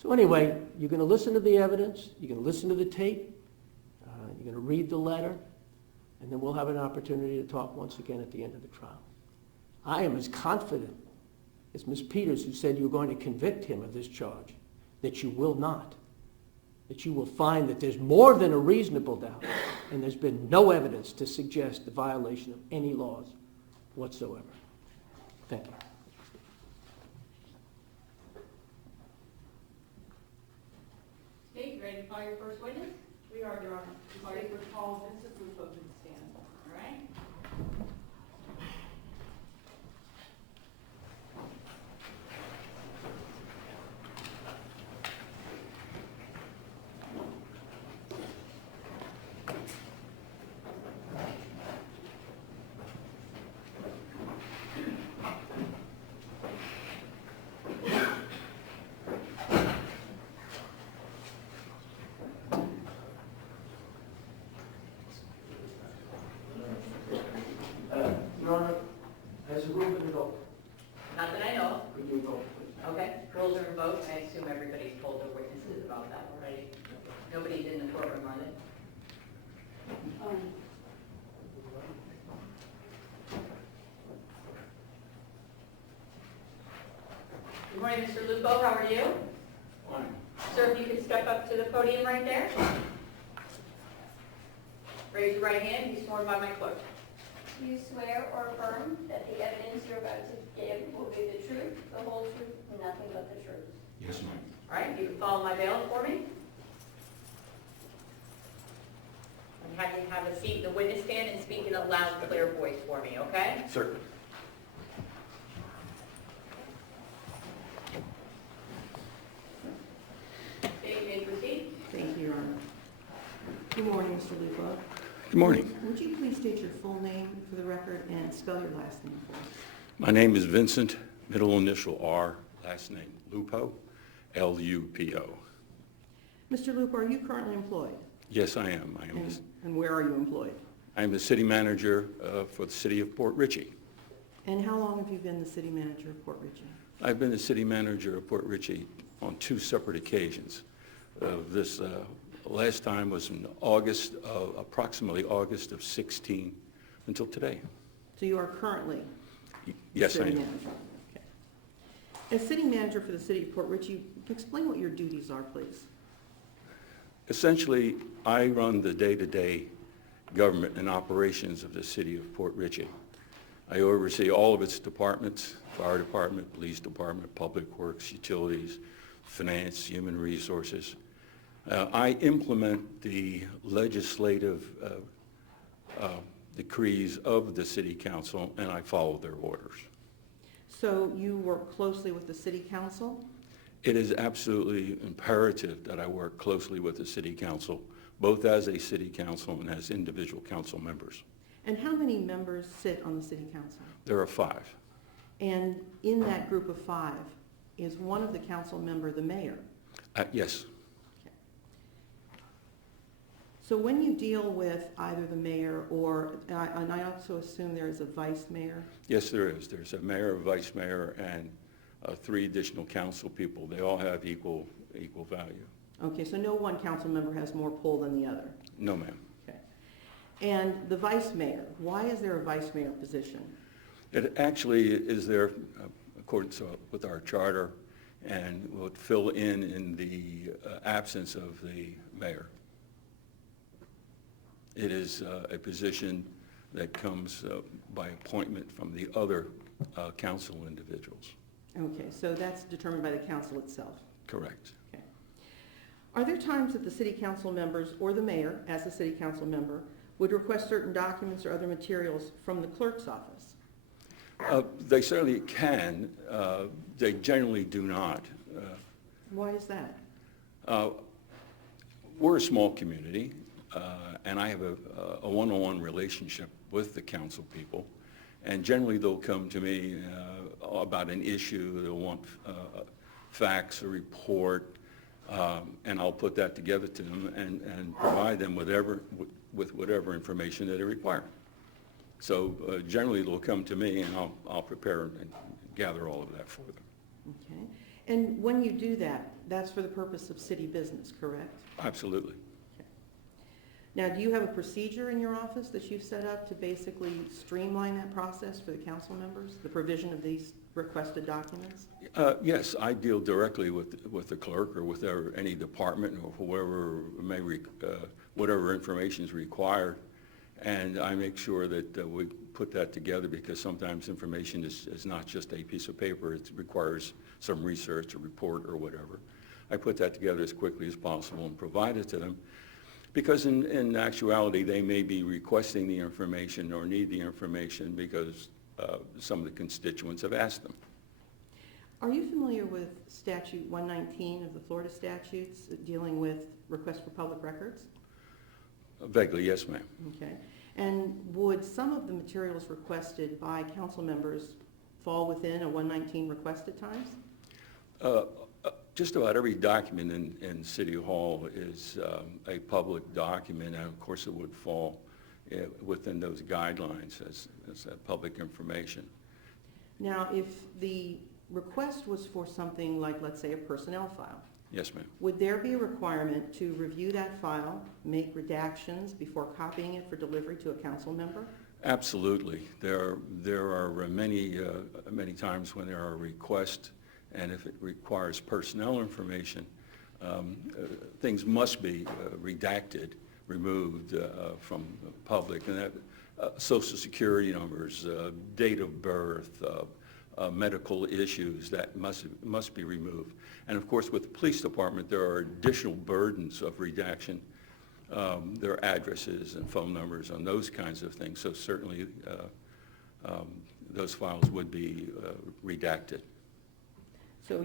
So anyway, you're going to listen to the evidence. You're going to listen to the tape. You're going to read the letter. And then we'll have an opportunity to talk once again at the end of the trial. I am as confident It's Ms. Peters who said you were going to convict him of this charge, that you will not. That you will find that there's more than a reasonable doubt, and there's been no evidence to suggest the violation of any laws whatsoever. Thank you. Okay, you ready to call your first witness? We are, Your Honor. Call your Mr. Paul Vincent Lupo to the stand. All right. Your Honor, has the rule been invoked? Not that I know of. Could you invoke, please? Okay, rules are invoked. I assume everybody's told their witnesses about that already. Nobody's in the courtroom, are they? Good morning, Mr. Lupo. How are you? Fine. Sir, if you could step up to the podium right there. Raise your right hand. Be sworn by my clerk. Do you swear or affirm that the evidence you're about to give will be the truth, the whole truth, and nothing but the truth? Yes, ma'am. All right, you can follow my bailiff for me. And have you have a seat in the witness stand and speak in a loud, clear voice for me, okay? Certainly. Okay, you may proceed. Thank you, Your Honor. Good morning, Mr. Lupo. Good morning. Would you please state your full name for the record and spell your last name for us? My name is Vincent, middle initial R, last name Lupo, L-U-P-O. Mr. Lupo, are you currently employed? Yes, I am. And where are you employed? I am the city manager for the city of Port Richey. And how long have you been the city manager of Port Richey? I've been the city manager of Port Richey on 2 separate occasions. This last time was in August, approximately August of 16 until today. So you are currently Yes, I city am. manager? Okay. As city manager for the city of Port Richey, explain what your duties are, please. Essentially, I run the day-to-day government and operations of the city of Port Richey. I oversee all of its departments: fire department, police department, public works, utilities, finance, human resources. I implement the legislative decrees of the city council, and I follow their orders. So you work closely with the city council? It is absolutely imperative that I work closely with the city council, both as a city council and as individual council members. And how many members sit on the city council? There are 5. And in that group of 5, is one of the council member the mayor? Yes. So when you deal with either the mayor or, and I also assume there is a vice mayor? Yes, there is. There's a mayor, a vice mayor, and 3 additional council people. They all have equal value. Okay, so no one council member has more pull than the other? No, ma'am. Okay. And the vice mayor, why is there a vice mayor position? It actually is there according with our charter, and will fill in the absence of the mayor. It is a position that comes by appointment from the other council individuals. Okay, so that's determined by the council itself? Correct. Okay. Are there times that the city council members or the mayor, as a city council member, would request certain documents or other materials from the clerk's office? They certainly can. They generally do not. Why is that? We're a small community, and I have a one-on-one relationship with the council people, and generally they'll come to me about an issue. They'll want facts, a report, and I'll put that together to them and provide them with whatever information that they require. So generally they'll come to me, and I'll prepare and gather all of that for them. Okay. And when you do that, that's for the purpose of city business, correct? Absolutely. Okay. Now, do you have a procedure in your office that you've set up to basically streamline that process for the council members, the provision of these requested documents? Yes, I deal directly with the clerk or with any department or whoever whatever information is required. And I make sure that we put that together, because sometimes information is not just a piece of paper. It requires some research, a report, or whatever. I put that together as quickly as possible and provide it to them, because in actuality, they may be requesting the information or need the information because some of the constituents have asked them. Are you familiar with Statute 119 of the Florida statutes dealing with requests for public records? Vaguely, yes, ma'am. Okay. And would some of the materials requested by council members fall within a 119 request at times? Just about every document in City Hall is a public document, and of course it would fall within those guidelines as public information. Now, if the request was for something like, let's say, a personnel file, Yes, ma'am. would there be a requirement to review that file, make redactions before copying it for delivery to a council member? Absolutely. There are many times when there are requests, and if it requires personnel information, things must be redacted, removed from the public, and that Social Security numbers, date of birth, medical issues that must be removed. And of course, with the police department, there are additional burdens of redaction. There are addresses and phone numbers on those kinds of things. So certainly, those files would be redacted. So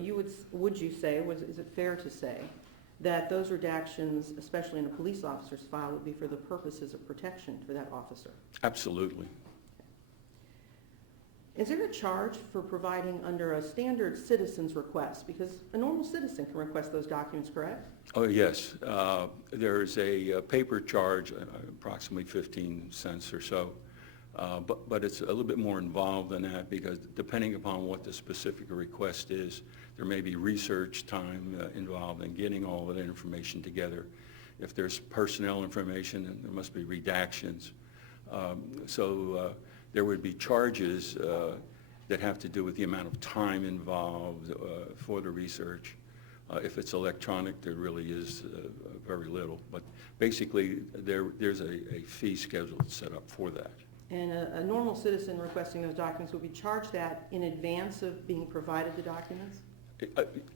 would you say, is it fair to say that those redactions, especially in a police officer's file, would be for the purposes of protection for that officer? Absolutely. Is there a charge for providing under a standard citizen's request? Because a normal citizen can request those documents, correct? Oh, yes. There's a paper charge, approximately 15 cents or so. But it's a little bit more involved than that, because depending upon what the specific request is, there may be research time involved in getting all of that information together. If there's personnel information, then there must be redactions. There would be charges that have to do with the amount of time involved for the research. If it's electronic, there really is very little. But basically, there's a fee schedule set up for that. And a normal citizen requesting those documents would be charged that in advance of being provided the documents?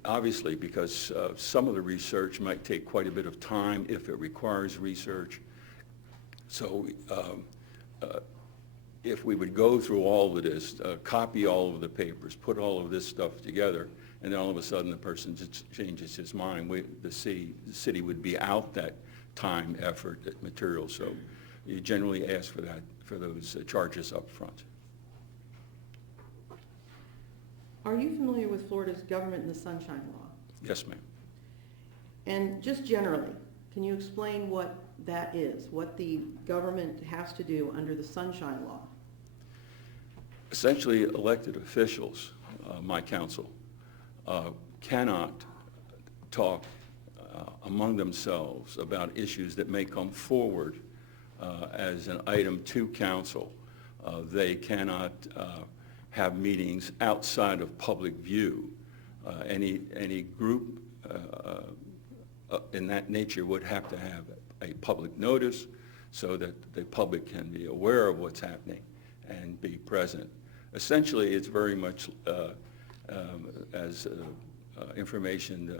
Obviously, because some of the research might take quite a bit of time if it requires research. So if we would go through all of this, copy all of the papers, put all of this stuff together, and then all of a sudden the person just changes his mind, the city would be out that time, effort, that material. So you generally ask for that, for those charges up front. Are you familiar with Florida's Government in the Sunshine Law? Yes, ma'am. And just generally, can you explain what that is, what the government has to do under the Sunshine Law? Essentially, elected officials, my council, cannot talk among themselves about issues that may come forward as an item to council. They cannot have meetings outside of public view. Any group in that nature would have to have a public notice so that the public can be aware of what's happening and be present. Essentially, it's very much as information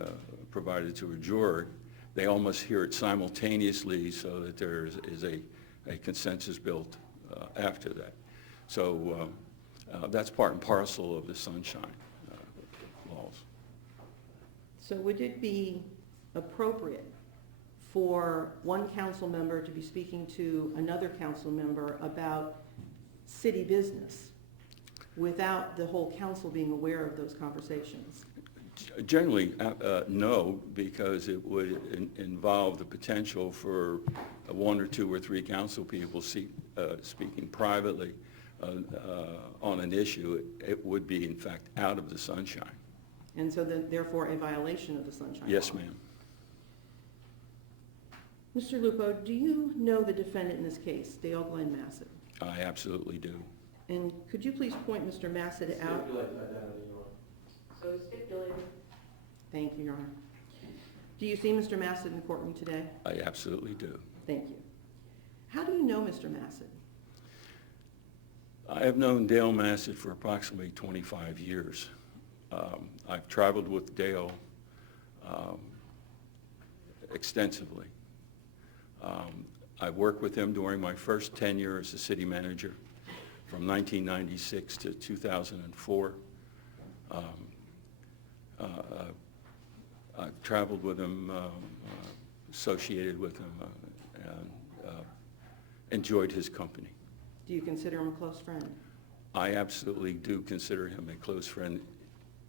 provided to a juror. They almost hear it simultaneously, so that there is a consensus built after that. So that's part and parcel of the Sunshine laws. So would it be appropriate for one council member to be speaking to another council member about city business without the whole council being aware of those conversations? Generally, no, because it would involve the potential for one or two or three council people speaking privately on an issue. It would be, in fact, out of the Sunshine. And so therefore a violation of the Sunshine Law? Yes, ma'am. Mr. Lupo, do you know the defendant in this case, Dale Glenn Massett? I absolutely do. And could you please point Mr. Massett out? So stipulated. Thank you, Your Honor. Do you see Mr. Massett in the courtroom today? I absolutely do. Thank you. How do you know Mr. Massett? I have known Dale Massett for approximately 25 years. I've traveled with Dale extensively. I worked with him during my first tenure as a city manager from 1996 to 2004. I've traveled with him, associated with him, and enjoyed his company. Do you consider him a close friend? I absolutely do consider him a close friend,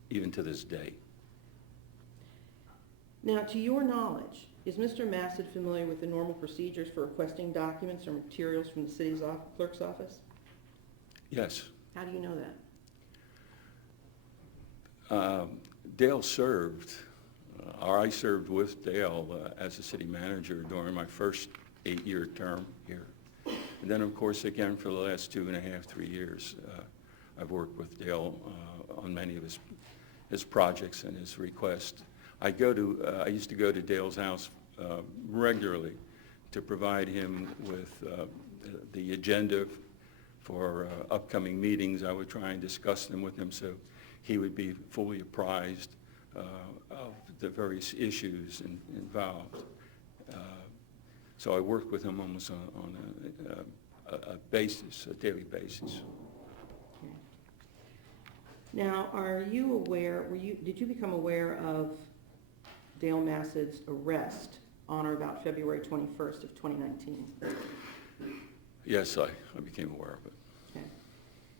even to this day. Now, to your knowledge, is Mr. Massett familiar with the normal procedures for requesting documents or materials from the city's clerk's office? Yes. How do you know that? Dale served, or I served with Dale as a city manager during my first 8-year term here. And then, of course, again, for the last 2.5, 3 years, I've worked with Dale on many of his projects and his requests. I used to go to Dale's house regularly to provide him with the agenda for upcoming meetings. I would try and discuss them with him so he would be fully apprised of the various issues involved. So I worked with him almost on a basis, a daily basis. Okay. Now, are you aware, did you become aware of Dale Massett's arrest on or about February 21st of 2019? Yes, I became aware of it. Okay.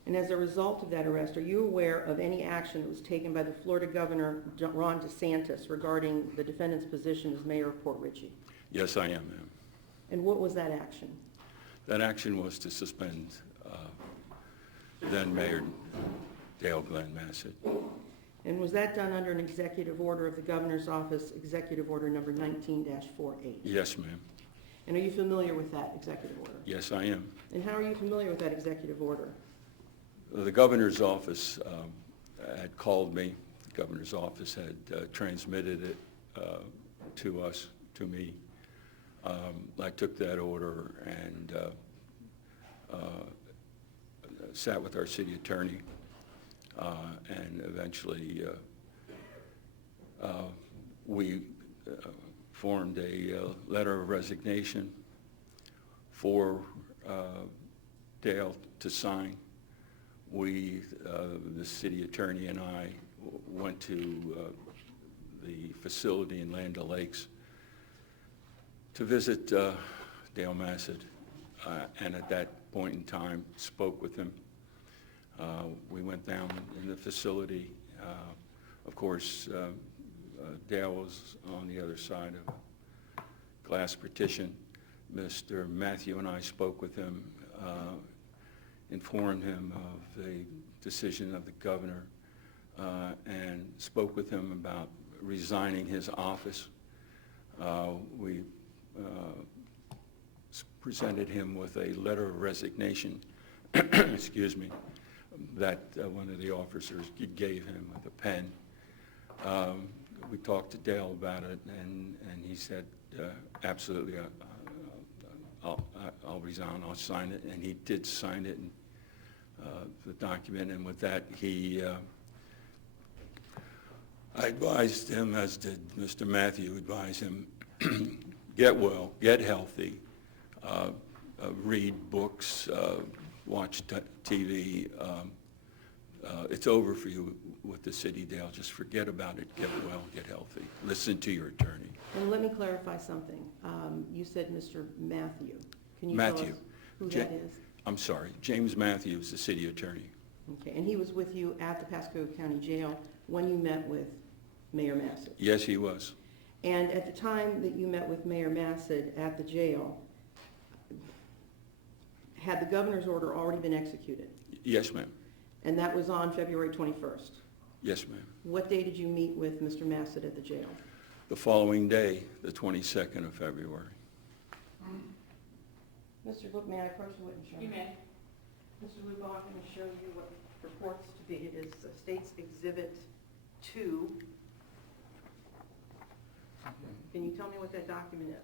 And as a result of that arrest, are you aware of any action that was taken by the Florida Governor, Ron DeSantis, regarding the defendant's position as mayor of Port Richey? Yes, I am, ma'am. And what was that action? That action was to suspend then Mayor Dale Glenn Massett. And was that done under an executive order of the governor's office, executive order number 19-48? Yes, ma'am. And are you familiar with that executive order? Yes, I am. And how are you familiar with that executive order? The governor's office had called me. The governor's office had transmitted it to me. I took that order and sat with our city attorney and eventually we formed a letter of resignation for Dale to sign. We, the city attorney and I, went to the facility in Land O'Lakes to visit Dale Massett, and at that point in time spoke with him. We went down in the facility. Of course, Dale was on the other side of a glass partition. Mr. Matthew and I spoke with him, informed him of the decision of the governor, and spoke with him about resigning his office. We presented him with a letter of resignation, excuse me, that one of the officers gave him with a pen. We talked to Dale about it, and he said, absolutely, I'll resign, I'll sign it, and he did sign it, and the document, and with that, I advised him, as did Mr. Matthew, advised him, get well, get healthy, read books, watch TV. It's over for you with the city, Dale. Just forget about it. Get well, get healthy. Listen to your attorney. And let me clarify something. You said Mr. Matthew. Can you Matthew. tell us who that is? I'm sorry. James Matthews, the city attorney. Okay, and he was with you at the Pasco County Jail when you met with Mayor Massett? Yes, he was. And at the time that you met with Mayor Massett at the jail, had the governor's order already been executed? Yes, ma'am. And that was on February 21st? Yes, ma'am. What day did you meet with Mr. Massett at the jail? The following day, the 22nd of February. Mr. Lupo, may I approach the witness? You may. Mr. Lupo, I'm going to show you what purports to be, it is State's Exhibit 2. Can you tell me what that document is?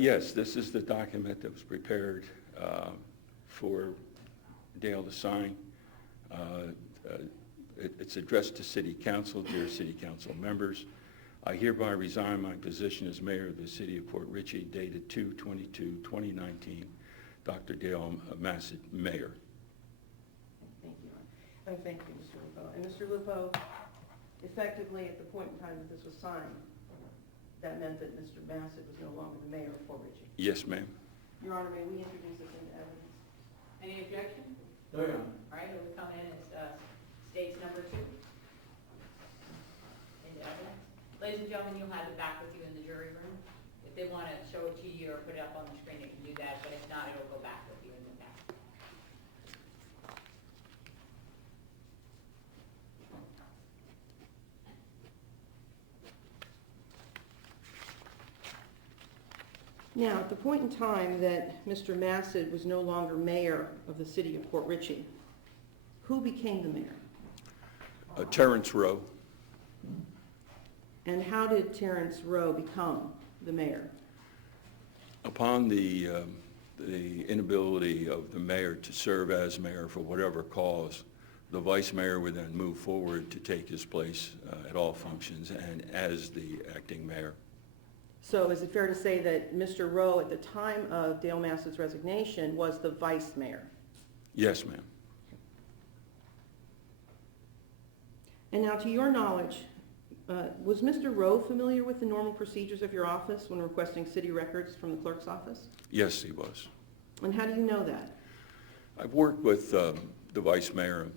Yes, this is the document that was prepared for Dale to sign. It's addressed to City Council. Dear City Council members, I hereby resign my position as mayor of the City of Port Richey, dated 2/22/2019. Dr. Dale Massett, Mayor. Thank you. Thank you, Mr. Lupo. And Mr. Lupo, effectively, at the point in time that this was signed, that meant that Mr. Bassett was no longer the mayor of Port Richey. Yes, ma'am. Your Honor, may we introduce this into evidence? Any objection? No, Your Honor. All right, it will come in as state's number 2. Into evidence. Ladies and gentlemen, you'll have it back with you in the jury room. If they want to show it to you or put it up on the screen, they can do that, but if not, it'll go back with you in the back. Now, at the point in time that Mr. Massett was no longer mayor of the City of Port Richey, who became the mayor? Terrence Rowe. And how did Terrence Rowe become the mayor? Upon the inability of the mayor to serve as mayor for whatever cause, the vice mayor would then move forward to take his place at all functions and as the acting mayor. So is it fair to say that Mr. Rowe, at the time of Dale Massett's resignation, was the vice mayor? Yes, ma'am. And now, to your knowledge, was Mr. Rowe familiar with the normal procedures of your office when requesting city records from the clerk's office? Yes, he was. And how do you know that? I've worked with the vice mayor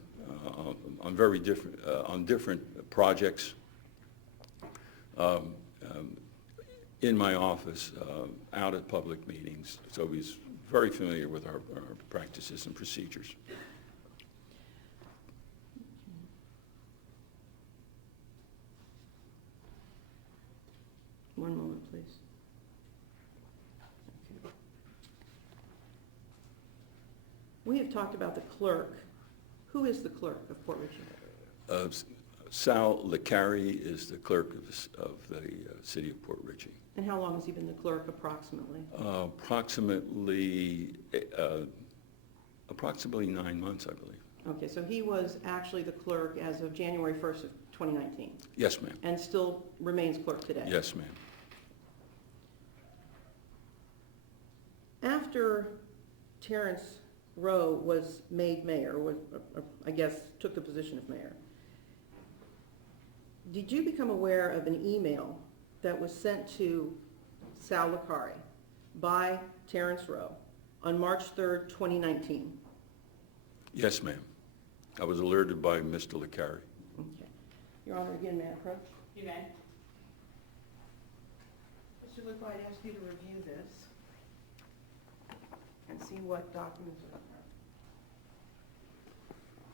on different projects in my office, out at public meetings. So he's very familiar with our practices and procedures. One moment, please. Okay. We have talked about the clerk. Who is the clerk of Port Richey? Sal Licari is the clerk of the City of Port Richey. And how long has he been the clerk, approximately? Approximately 9 months, I believe. Okay, so he was actually the clerk as of January 1st of 2019, Yes, ma'am. and still remains clerk today? Yes, ma'am. After Terrence Rowe was made mayor, I guess took the position of mayor, did you become aware of an email that was sent to Sal Licari by Terrence Rowe on March 3rd, 2019? Yes, ma'am. I was alerted by Mr. Licari. Okay. Your Honor, again, may I approach? You may. Mr. Lupo, I'd ask you to review this and see what documents are there.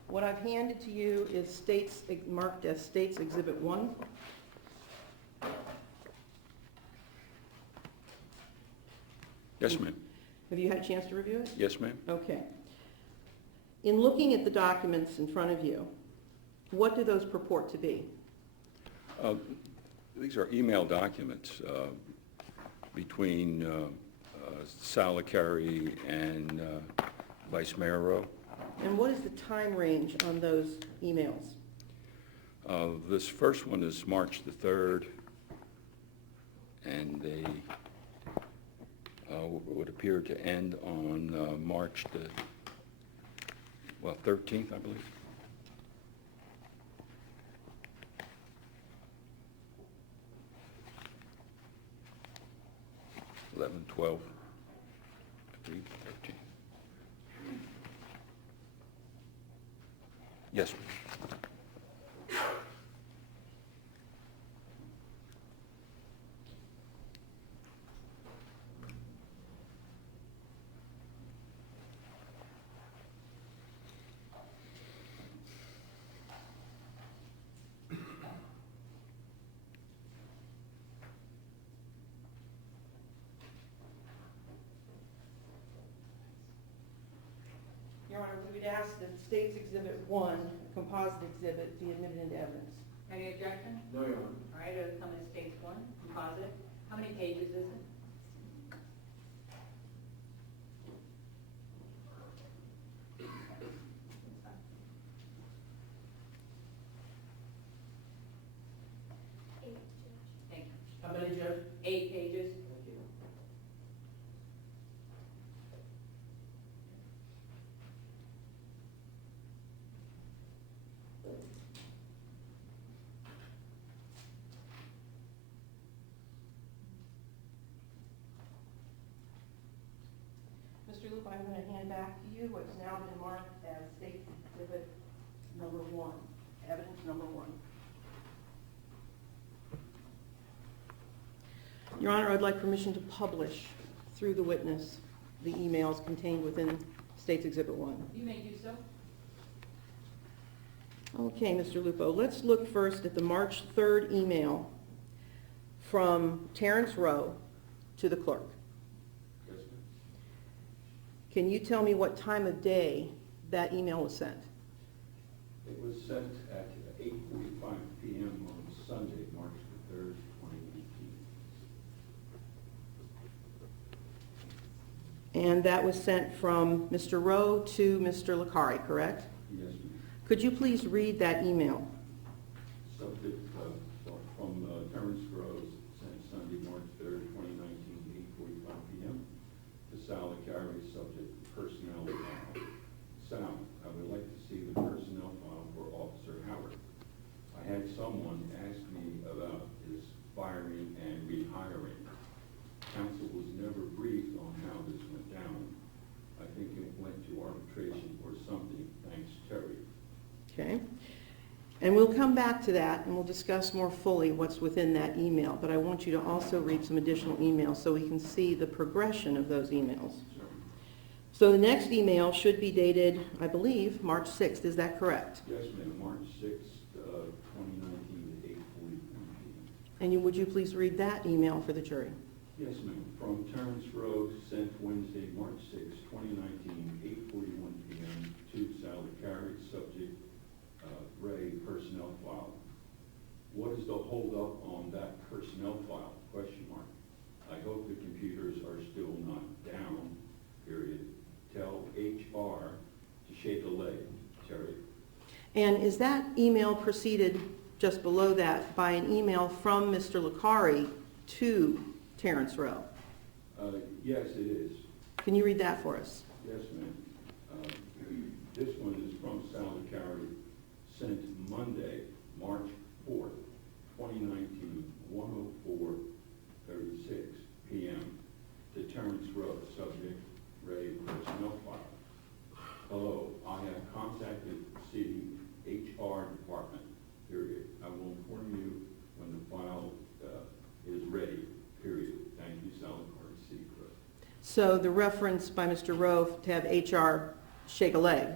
What I've handed to you is marked as State's Exhibit 1. Yes, ma'am. Have you had a chance to review it? Yes, ma'am. Okay. In looking at the documents in front of you, what do those purport to be? These are email documents between Sal Licari and Vice Mayor Rowe. And what is the time range on those emails? This first one is March the 3rd, and they would appear to end on March the 13th, I believe. Eleven, 12, 13. Yes, ma'am. we'd ask that State's Exhibit 1, composite exhibit, be admitted into evidence. Any objection? No, Your Honor. All right, it'll come in stage one, composite. How many pages is it? Thank you. How many, Judge? 8 pages. Thank you. Mr. Lupo, I'm going to hand back to you what's now been marked as State Exhibit number 1, evidence number 1. Your Honor, I'd like permission to publish through the witness the emails contained within State's Exhibit 1. You may do so. Okay, Mr. Lupo, let's look first at the March 3rd email from Terrence Rowe to the clerk. Yes, ma'am. Can you tell me what time of day that email was sent? It was sent at 8:45 p.m. on Sunday, March the 3rd, 2018. And that was sent from Mr. Rowe to Mr. Licari, correct? Yes, ma'am. Could you please read that email? Subject from Terrence Rose, sent Sunday, March 3rd, 2019, 8:45 p.m. to Sal Licari, subject personnel file. Sal, I would like to see the personnel file for Officer Howard. I had someone ask me about his firing and rehiring. Council was never briefed on how this went down. I think it went to arbitration or something. Thanks, Terry. Okay. And we'll come back to that and we'll discuss more fully what's within that email, but I want you to also read some additional emails so we can see the progression of those emails. Sure. So the next email should be dated, I believe, March 6th. Is that correct? Yes, ma'am, March 6th, 2019, 8:41 p.m. And would you please read that email for the jury? Yes, ma'am, from Terrence Rose, sent Wednesday, March 6th, 2019, 8:41 p.m. to Sal Licari, subject Ray, personnel file. What is the holdup on that personnel file? Question mark. I hope the computers are still not down, period. Tell HR to shake a leg, Terry. And is that email preceded just below that by an email from Mr. Licari to Terrence Rowe? Yes, it is. Can you read that for us? Yes, ma'am. This one is from Sal Licari, sent Monday, March 4th, 2019, 1:04:36 p.m. to Terrence Rowe, subject Ray, personnel file. Hello, I have contacted city HR department, period. I will inform you when the file is ready, period. Thank you, Sal Licari, City Clerk. So the reference by Mr. Rowe to have HR shake a leg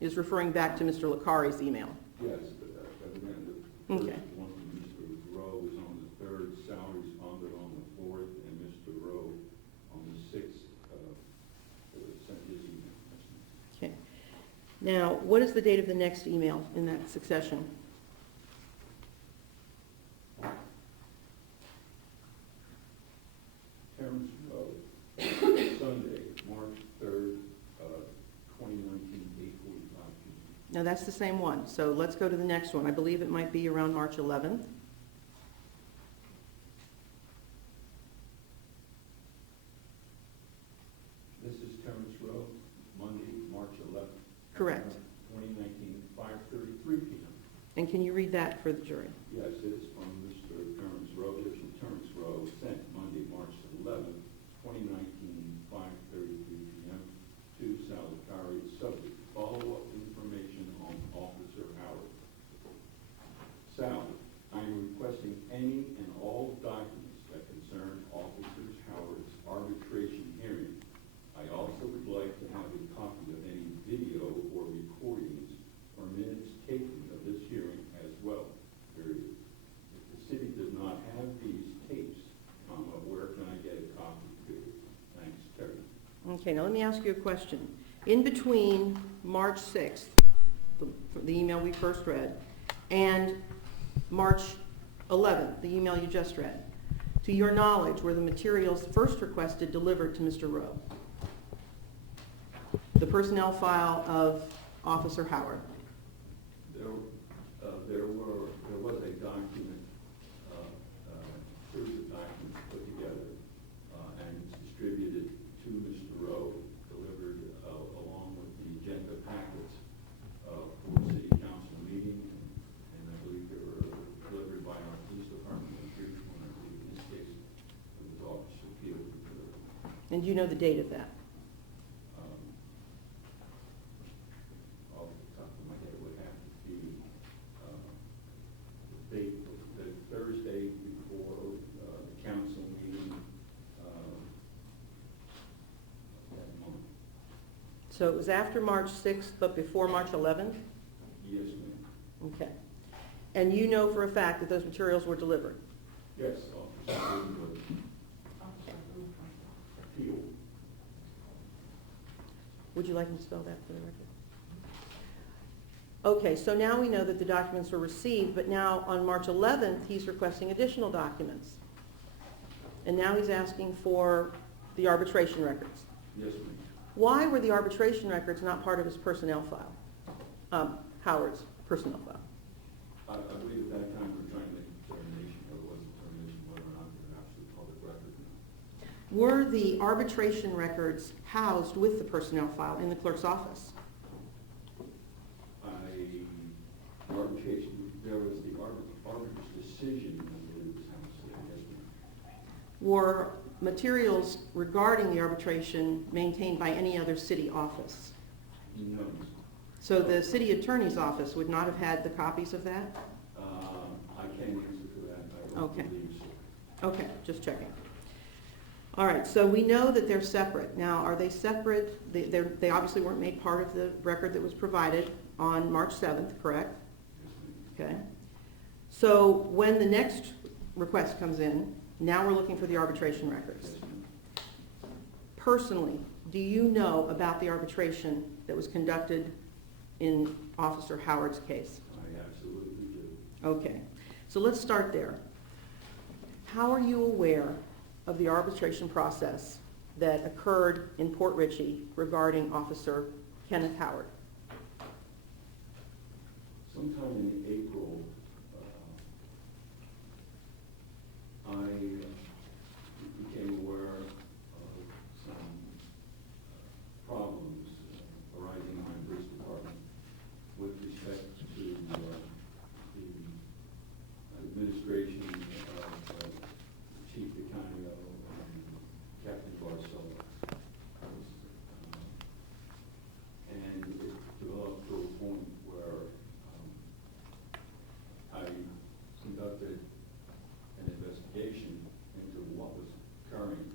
is referring back to Mr. Licari's email. Yes, but again, the Okay. first one from Mr. Rowe is on the 3rd, Sal responded on the 4th, and Mr. Rowe on the 6th sent his email. Okay. Now, what is the date of the next email in that succession? Terrence Rowe, Sunday, March 3rd, 2019, 8:45 p.m. Now, that's the same one. So let's go to the next one. I believe it might be around March 11th. This is Terrence Rowe, Monday, March 11th. Correct. 2019, 5:33 p.m. And can you read that for the jury? Yes, it is from Mr. Terrence Rowe. It is from Terrence Rowe, sent Monday, March 11th, 2019, 5:33 p.m. to Sal Licari, subject follow-up information on Officer Howard. Sal, I am requesting any and all documents that concern Officer Howard's arbitration hearing. I also would like to have a copy of any video or recordings or minutes taken of this hearing as well, period. If the city does not have these tapes, where can I get a copy, period? Thanks, Terry. Okay, now let me ask you a question. In between March 6th, the email we first read, and March 11th, the email you just read, to your knowledge, were the materials first requested delivered to Mr. Rowe? The personnel file of Officer Howard. There was a document, series of documents put together, and it's distributed to Mr. Rowe, delivered along with the agenda packets for city council meeting, and I believe they were delivered by our police department in Richmond. I believe in this case it was Officer Field. And do you know the date of that? Off the top of my head, would have to be the Thursday before the council meeting that month. So it was after March 6th, but before March 11th? Yes, ma'am. Okay. And you know for a fact that those materials were delivered? Yes, Officer Field. Would you like me to spell that for the record? Okay, so now we know that the documents were received, but now on March 11th, he's requesting additional documents. And now he's asking for the arbitration records. Yes, ma'am. Why were the arbitration records not part of his personnel file? Howard's personnel file. I believe at that time we were trying to make a determination, or it was a determination whether or not they're absolute public record. Were the arbitration records housed with the personnel file in the clerk's office? There was the arbitrator's decision, I believe is how it's said, yes, ma'am. Were materials regarding the arbitration maintained by any other city office? No. So the city attorney's office would not have had the copies of that? I can't answer for that. I don't Okay. believe so. Okay, just checking. All right, so we know that they're separate. Now, are they separate? They obviously weren't made part of the record that was provided on March 7th, correct? Yes, ma'am. Okay. So when the next request comes in, now we're looking for the arbitration records. Yes, ma'am. Personally, do you know about the arbitration that was conducted in Officer Howard's case? I absolutely do. Okay, so let's start there. How are you aware of the arbitration process that occurred in Port Richey regarding Officer Kenneth Howard? Sometime in April, I became aware of some problems arising in my police department with respect to the administration of Chief DeCanio and Captain Barcelo. And it developed to a point where I conducted an investigation into what was occurring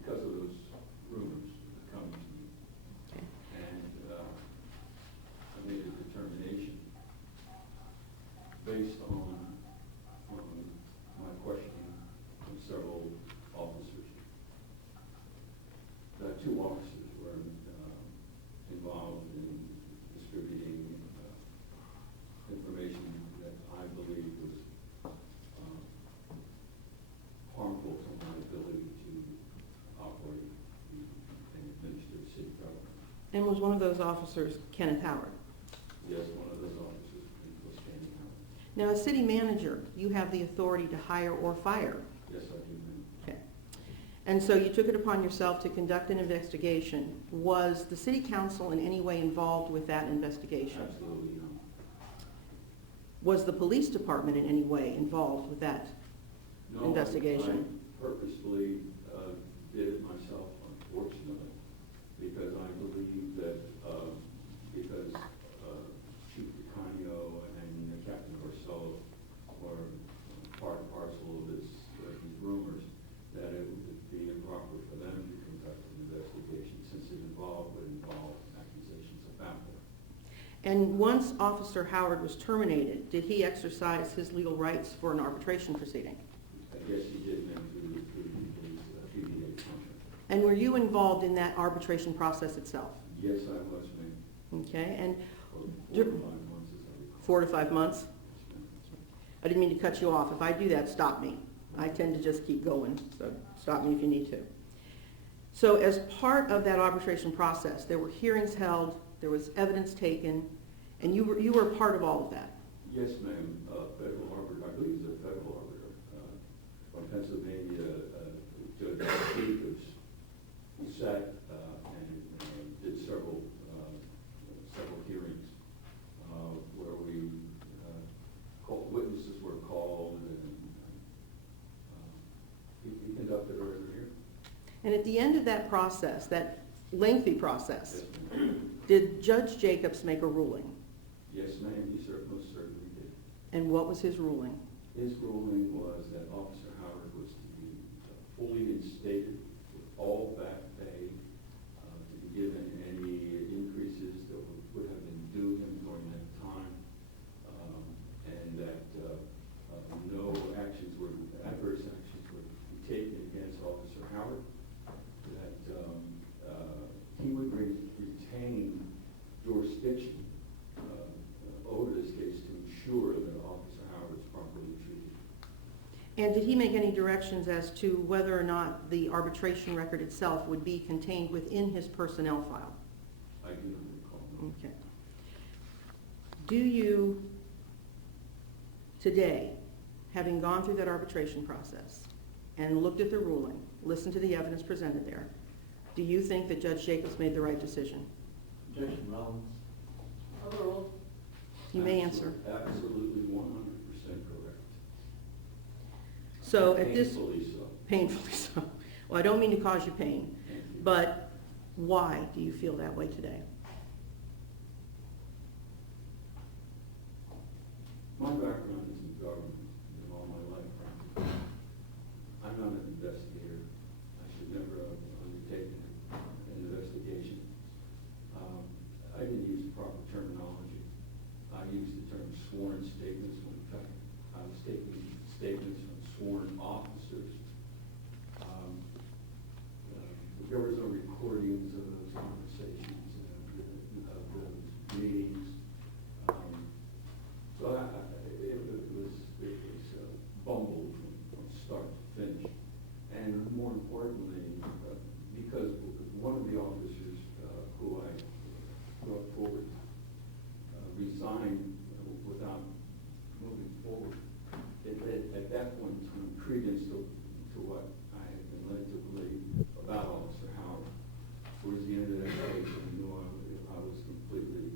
because of those rumors coming to me. And I made a determination based on my questioning from several officers. Two officers were involved in distributing information that I believe was harmful to my ability to operate and administer city government. And was one of those officers Kenneth Howard? Yes, one of those officers was Kenny Howard. Now, as city manager, you have the authority to hire or fire. Yes, I do, ma'am. Okay. And so you took it upon yourself to conduct an investigation. Was the city council in any way involved with that investigation? Absolutely not. Was the police department in any way involved with that No, investigation? I purposefully did it myself, unfortunately, because I believe that because Chief DeCanio and Captain Barcelo were part and parcel of these rumors, that it would be improper for them to conduct an investigation since it would involve accusations about them. And once Officer Howard was terminated, did he exercise his legal rights for an arbitration proceeding? I guess he did, ma'am, through his PDA contract. And were you involved in that arbitration process itself? Yes, I was, ma'am. Okay, and 4 to 5 months, as I recall. 4 to 5 months? Yes, ma'am. I didn't mean to cut you off. If I do that, stop me. I tend to just keep going, so stop me if you need to. So as part of that arbitration process, there were hearings held, there was evidence taken, and you were a part of all of that. Yes, ma'am. Federal arbiter, I believe it's a federal arbiter from Pennsylvania, Judge Jacobs, who sat and did several hearings where we witnesses were called, and he conducted our hearing. And at the end of that process, that lengthy process, Yes, ma'am. did Judge Jacobs make a ruling? Yes, ma'am. He most certainly did. And what was his ruling? His ruling was that Officer Howard was to be fully instated with all back pay, to be given any increases that would have been due him during that time, and that no adverse actions were taken against Officer Howard, that he would retain jurisdiction over this case to ensure that Officer Howard is properly treated. And did he make any directions as to whether or not the arbitration record itself would be contained within his personnel file? I do not recall. Okay. Do you, today, having gone through that arbitration process and looked at the ruling, listened to the evidence presented there, do you think that Judge Jacobs made the right decision? Objection, Rollins. Overruled. You may answer. Absolutely 100% correct. So at this, Painfully so. painfully so. Well, I don't mean to cause you pain, Thank you. but why do you feel that way today? My background is in government all my life, frankly. I'm not an investigator. I should never have undertaken an investigation. I didn't use the proper terminology. I used the term sworn statements when in fact I was taking statements from sworn officers. There was no recordings of those conversations, of those meetings. So it was bumbled from start to finish. And more importantly, because one of the officers who I brought forward resigned without moving forward, at that point in time, credence to what I had been led to believe about Officer Howard. Towards the end of that case, I knew I was completely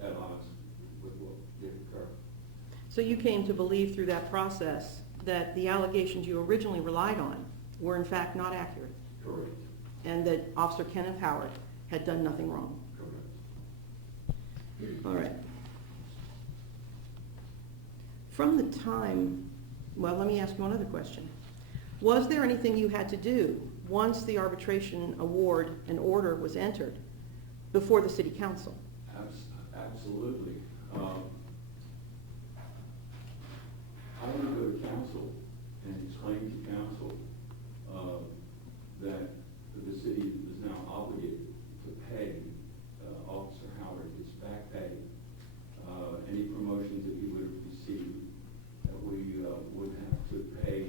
at odds with what did occur. So you came to believe through that process that the allegations you originally relied on were in fact not accurate, Correct. and that Officer Kenneth Howard had done nothing wrong. Correct. All right. From the time, well, let me ask you one other question. Was there anything you had to do once the arbitration award and order was entered before the city council? Absolutely. I want to go to council and explain to council that the city is now obligated to pay Officer Howard his back pay, any promotions that he would have received, that we would have to pay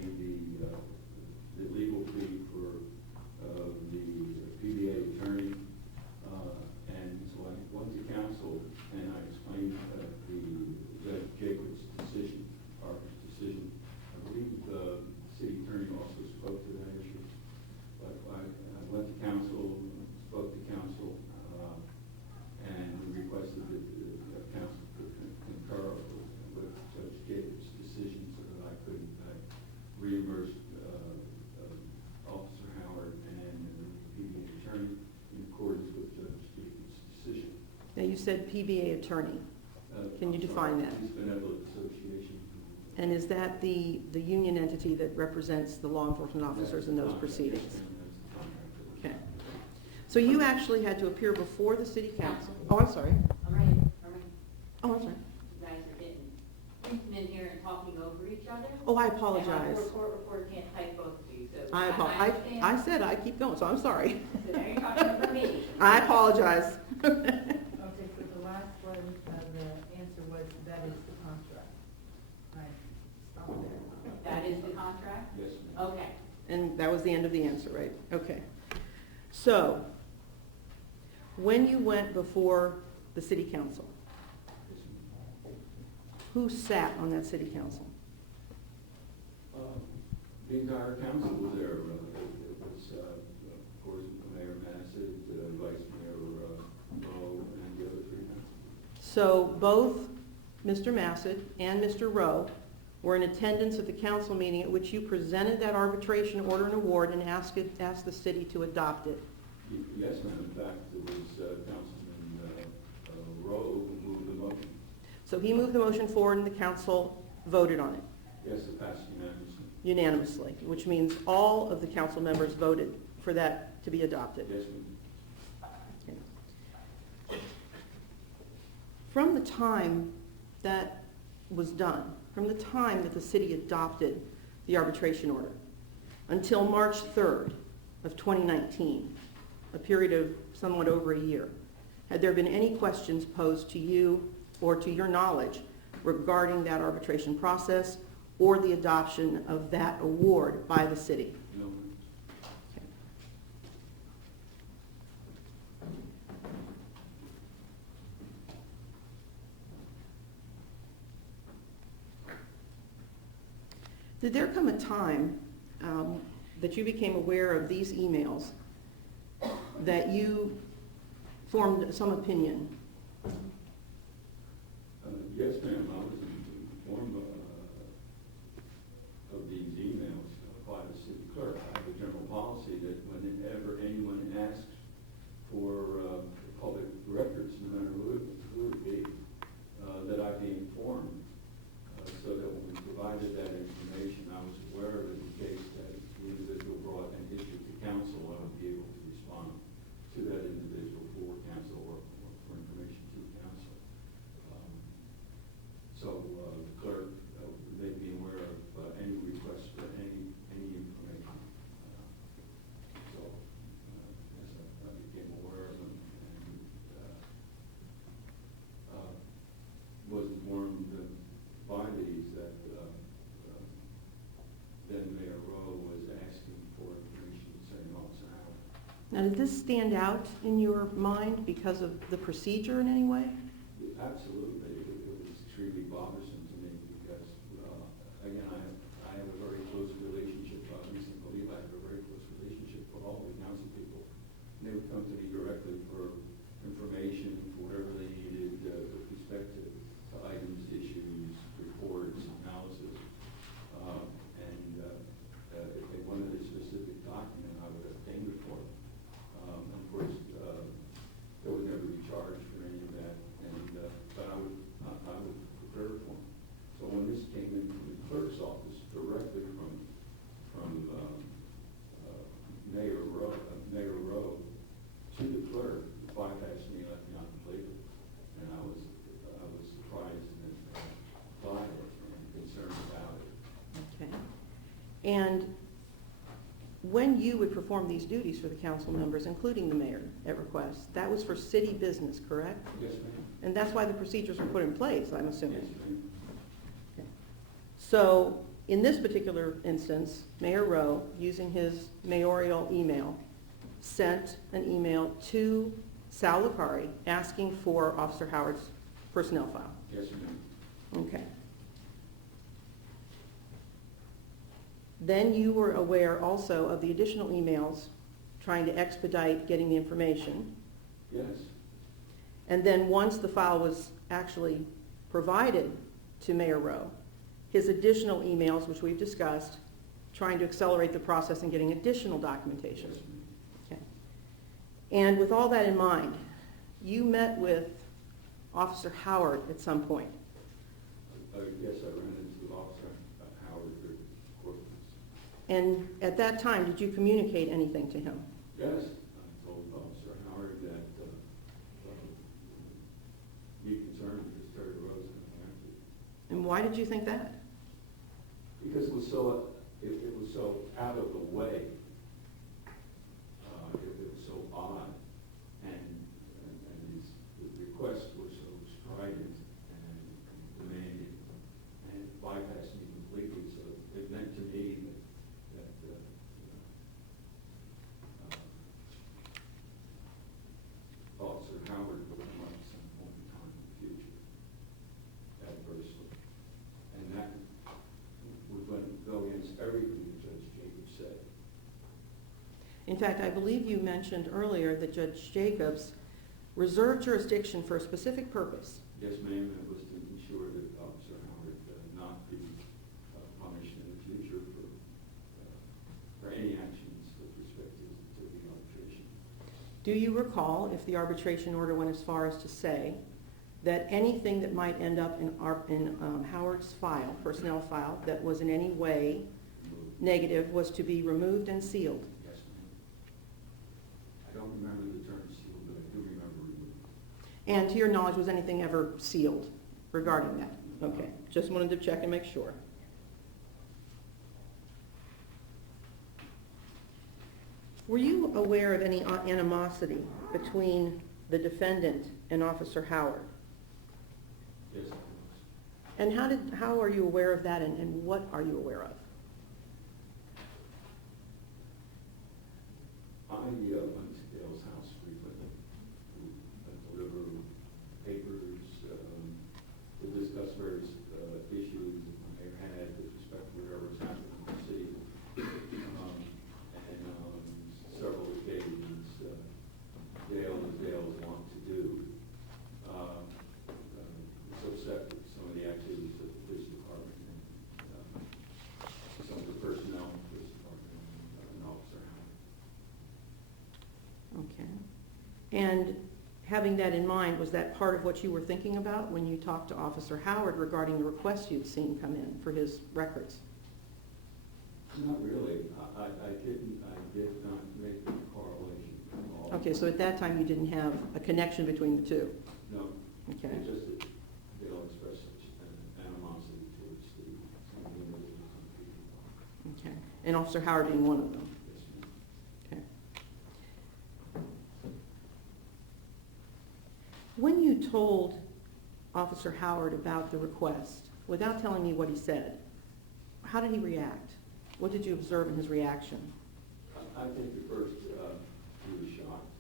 the legal fee for the PBA attorney. And so I went to council and I explained Judge Jacobs' decision, our decision. I believe the city attorney also spoke to that issue. But I went to council, spoke to council, and requested that the council could concur with Judge Jacobs' decision so that I could reimburse Officer Howard and the PBA attorney in accordance with Judge Jacobs' decision. Now, you said PBA attorney. Can you define that? Police Benevolent Association. And is that the union entity that represents the law enforcement officers in those proceedings? That's the contract. Okay. So you actually had to appear before the city council. Oh, I'm sorry. I'm ready. Oh, I'm sorry. You guys are getting reaching in here and talking over each other. Oh, I And my apologize. court reporter can't type both of these. so. I said I keep going, so I'm sorry. So now you're talking over me. I apologize. Okay, so the last one, the answer was, that is the contract. Right, stop there. That is the contract? Yes, ma'am. Okay. And that was the end of the answer, right? Okay. So, when you went before the city council, Yes, ma'am. who sat on that city council? The entire council was there. It was, of course, Mayor Massett, Vice Mayor Rowe, and the other three members. So both Mr. Massett and Mr. Rowe were in attendance at the council meeting at which you presented that arbitration order and award and asked the city to adopt it. Yes, ma'am. In fact, it was Councilman Rowe who moved the motion. So he moved the motion forward and the council voted on it Yes, it passed unanimously, which means all of the council members voted for that to be adopted. Yes, ma'am. Okay. From the time that was done, from the time that the city adopted the arbitration order until March 3rd of 2019, a period of somewhat over a year, had there been any questions posed to you or to your knowledge regarding that arbitration process or the adoption of that award by the city? No, ma'am. Okay. Did there come a time that you became aware of these emails that you formed some opinion? Yes, ma'am. I was informed of these emails by the city clerk. I have a general policy that whenever anyone asks for public records, no matter who it be, that I be informed, so that when we provided that information, I was aware of it in case that the individual brought an issue to council, I would be able to respond to that individual for council or for information to council. So the clerk made me aware of any request for any information. So as I became aware of them and was informed by these that then Mayor Rowe was asking for information saying Officer Howard. Now, did this stand out in your mind because of the procedure in any way? Absolutely. It was extremely bothersome to me because, again, I have a very close relationship, I recently believe I have a very close relationship with all the council people. And they would come to me directly for information, for whatever they needed with respect to items, issues, reports, analysis. If they wanted a specific document, I would obtain it for them. And of course, they would never be charged for any of that. But I would prepare for them. So when this came in from the clerk's office directly from Mayor Rowe to the clerk, the bypassed me, left me on the plate, and I was surprised and by it and concerned about it. Okay. And when you would perform these duties for the council members, including the mayor at request, that was for city business, correct? Yes, ma'am. And that's why the procedures were put in place, I'm assuming. Yes, ma'am. Okay. So, in this particular instance, Mayor Rowe, using his mayoral email, sent an email to Sal Licari asking for Officer Howard's personnel file. Yes, ma'am. Okay. Then you were aware also of the additional emails trying to expedite getting the information. Yes. And then once the file was actually provided to Mayor Rowe, his additional emails, which we've discussed, trying to accelerate the process and getting additional documentation. Yes, ma'am. Okay. And with all that in mind, you met with Officer Howard at some point. Yes, I ran into Officer Howard at the courthouse. And at that time, did you communicate anything to him? Yes, I told Officer Howard that be concerned because Terry Rose and I. And why did you think that? Because it was so it was so out of the way. It was so odd, and the requests were so strident and demanding, and it bypassed me completely. So it meant to me that Officer Howard would come up at some point in time in the future, adversely, and that would go against everything that Judge Jacobs said. In fact, I believe you mentioned earlier that Judge Jacobs reserved jurisdiction for a specific purpose. Yes, ma'am, it was to ensure that Officer Howard not be punished in the future for any actions with respect to the arbitration. Do you recall if the arbitration order went as far as to say that anything that might end up in Howard's file, personnel file, that was in any way negative was to be removed and sealed? Yes, ma'am. I don't remember the term sealed, but I do remember removed. And to your knowledge, was anything ever sealed regarding that? Okay, just wanted to check and make sure. Were you aware of any animosity between the defendant and Officer Howard? Yes, I was. And how are you aware of that, and what are you aware of? I went to Dale's house frequently to deliver papers, to discuss various issues that the mayor had with respect to whatever was happening in the city. And several occasions, Dale, as Dale's wont to do, was upset with some of the activities of the police department and some of the personnel in the police department and Officer Howard. Okay. And having that in mind, was that part of what you were thinking about when you talked to Officer Howard regarding the requests you'd seen come in for his records? Not really. I did not make the correlation at all. Okay, so at that time you didn't have a connection between the two? No. Okay. It's just that Dale expressed such animosity towards some of the individuals on the people. Okay. And Officer Howard being one of them? Yes, ma'am. Okay. When you told Officer Howard about the request, without telling me what he said, how did he react? What did you observe in his reaction? I think at first he was shocked.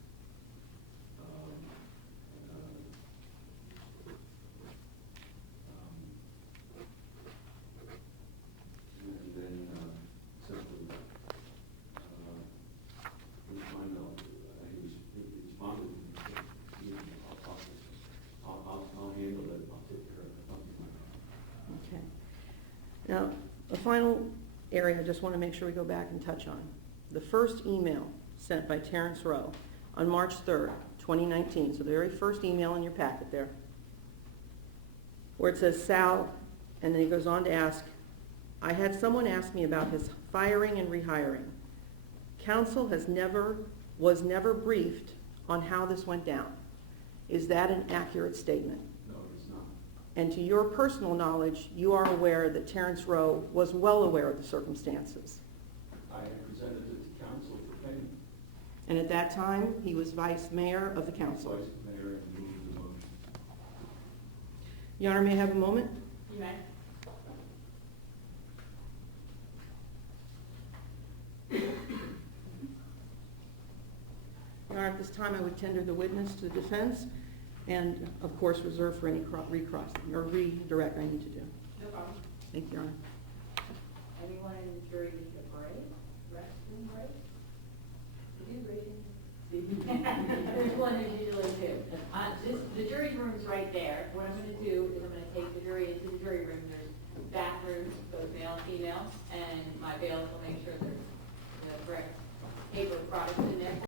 And then simply he responded to me and said, I'll handle it, I'll take care of it, something like that. Okay. Now, a final area I just want to make sure we go back and touch on. The first email sent by Terrence Rowe on March 3rd, 2019, so the very first email in your packet there, where it says, Sal, and then he goes on to ask, I had someone ask me about his firing and rehiring. Council was never briefed on how this went down. Is that an accurate statement? No, it's not. And to your personal knowledge, you are aware that Terrence Rowe was well aware of the circumstances. I had presented it to council for payment. And at that time, he was vice mayor of the council. Vice Mayor and moved the motion. Your Honor, may I have a moment? You may. Your Honor, at this time, I would tender the witness to the defense and, of course, reserve for any redirect I need to do. No problem. Thank you, Your Honor. Anyone in the jury need a break? Restroom break? You do, Richey.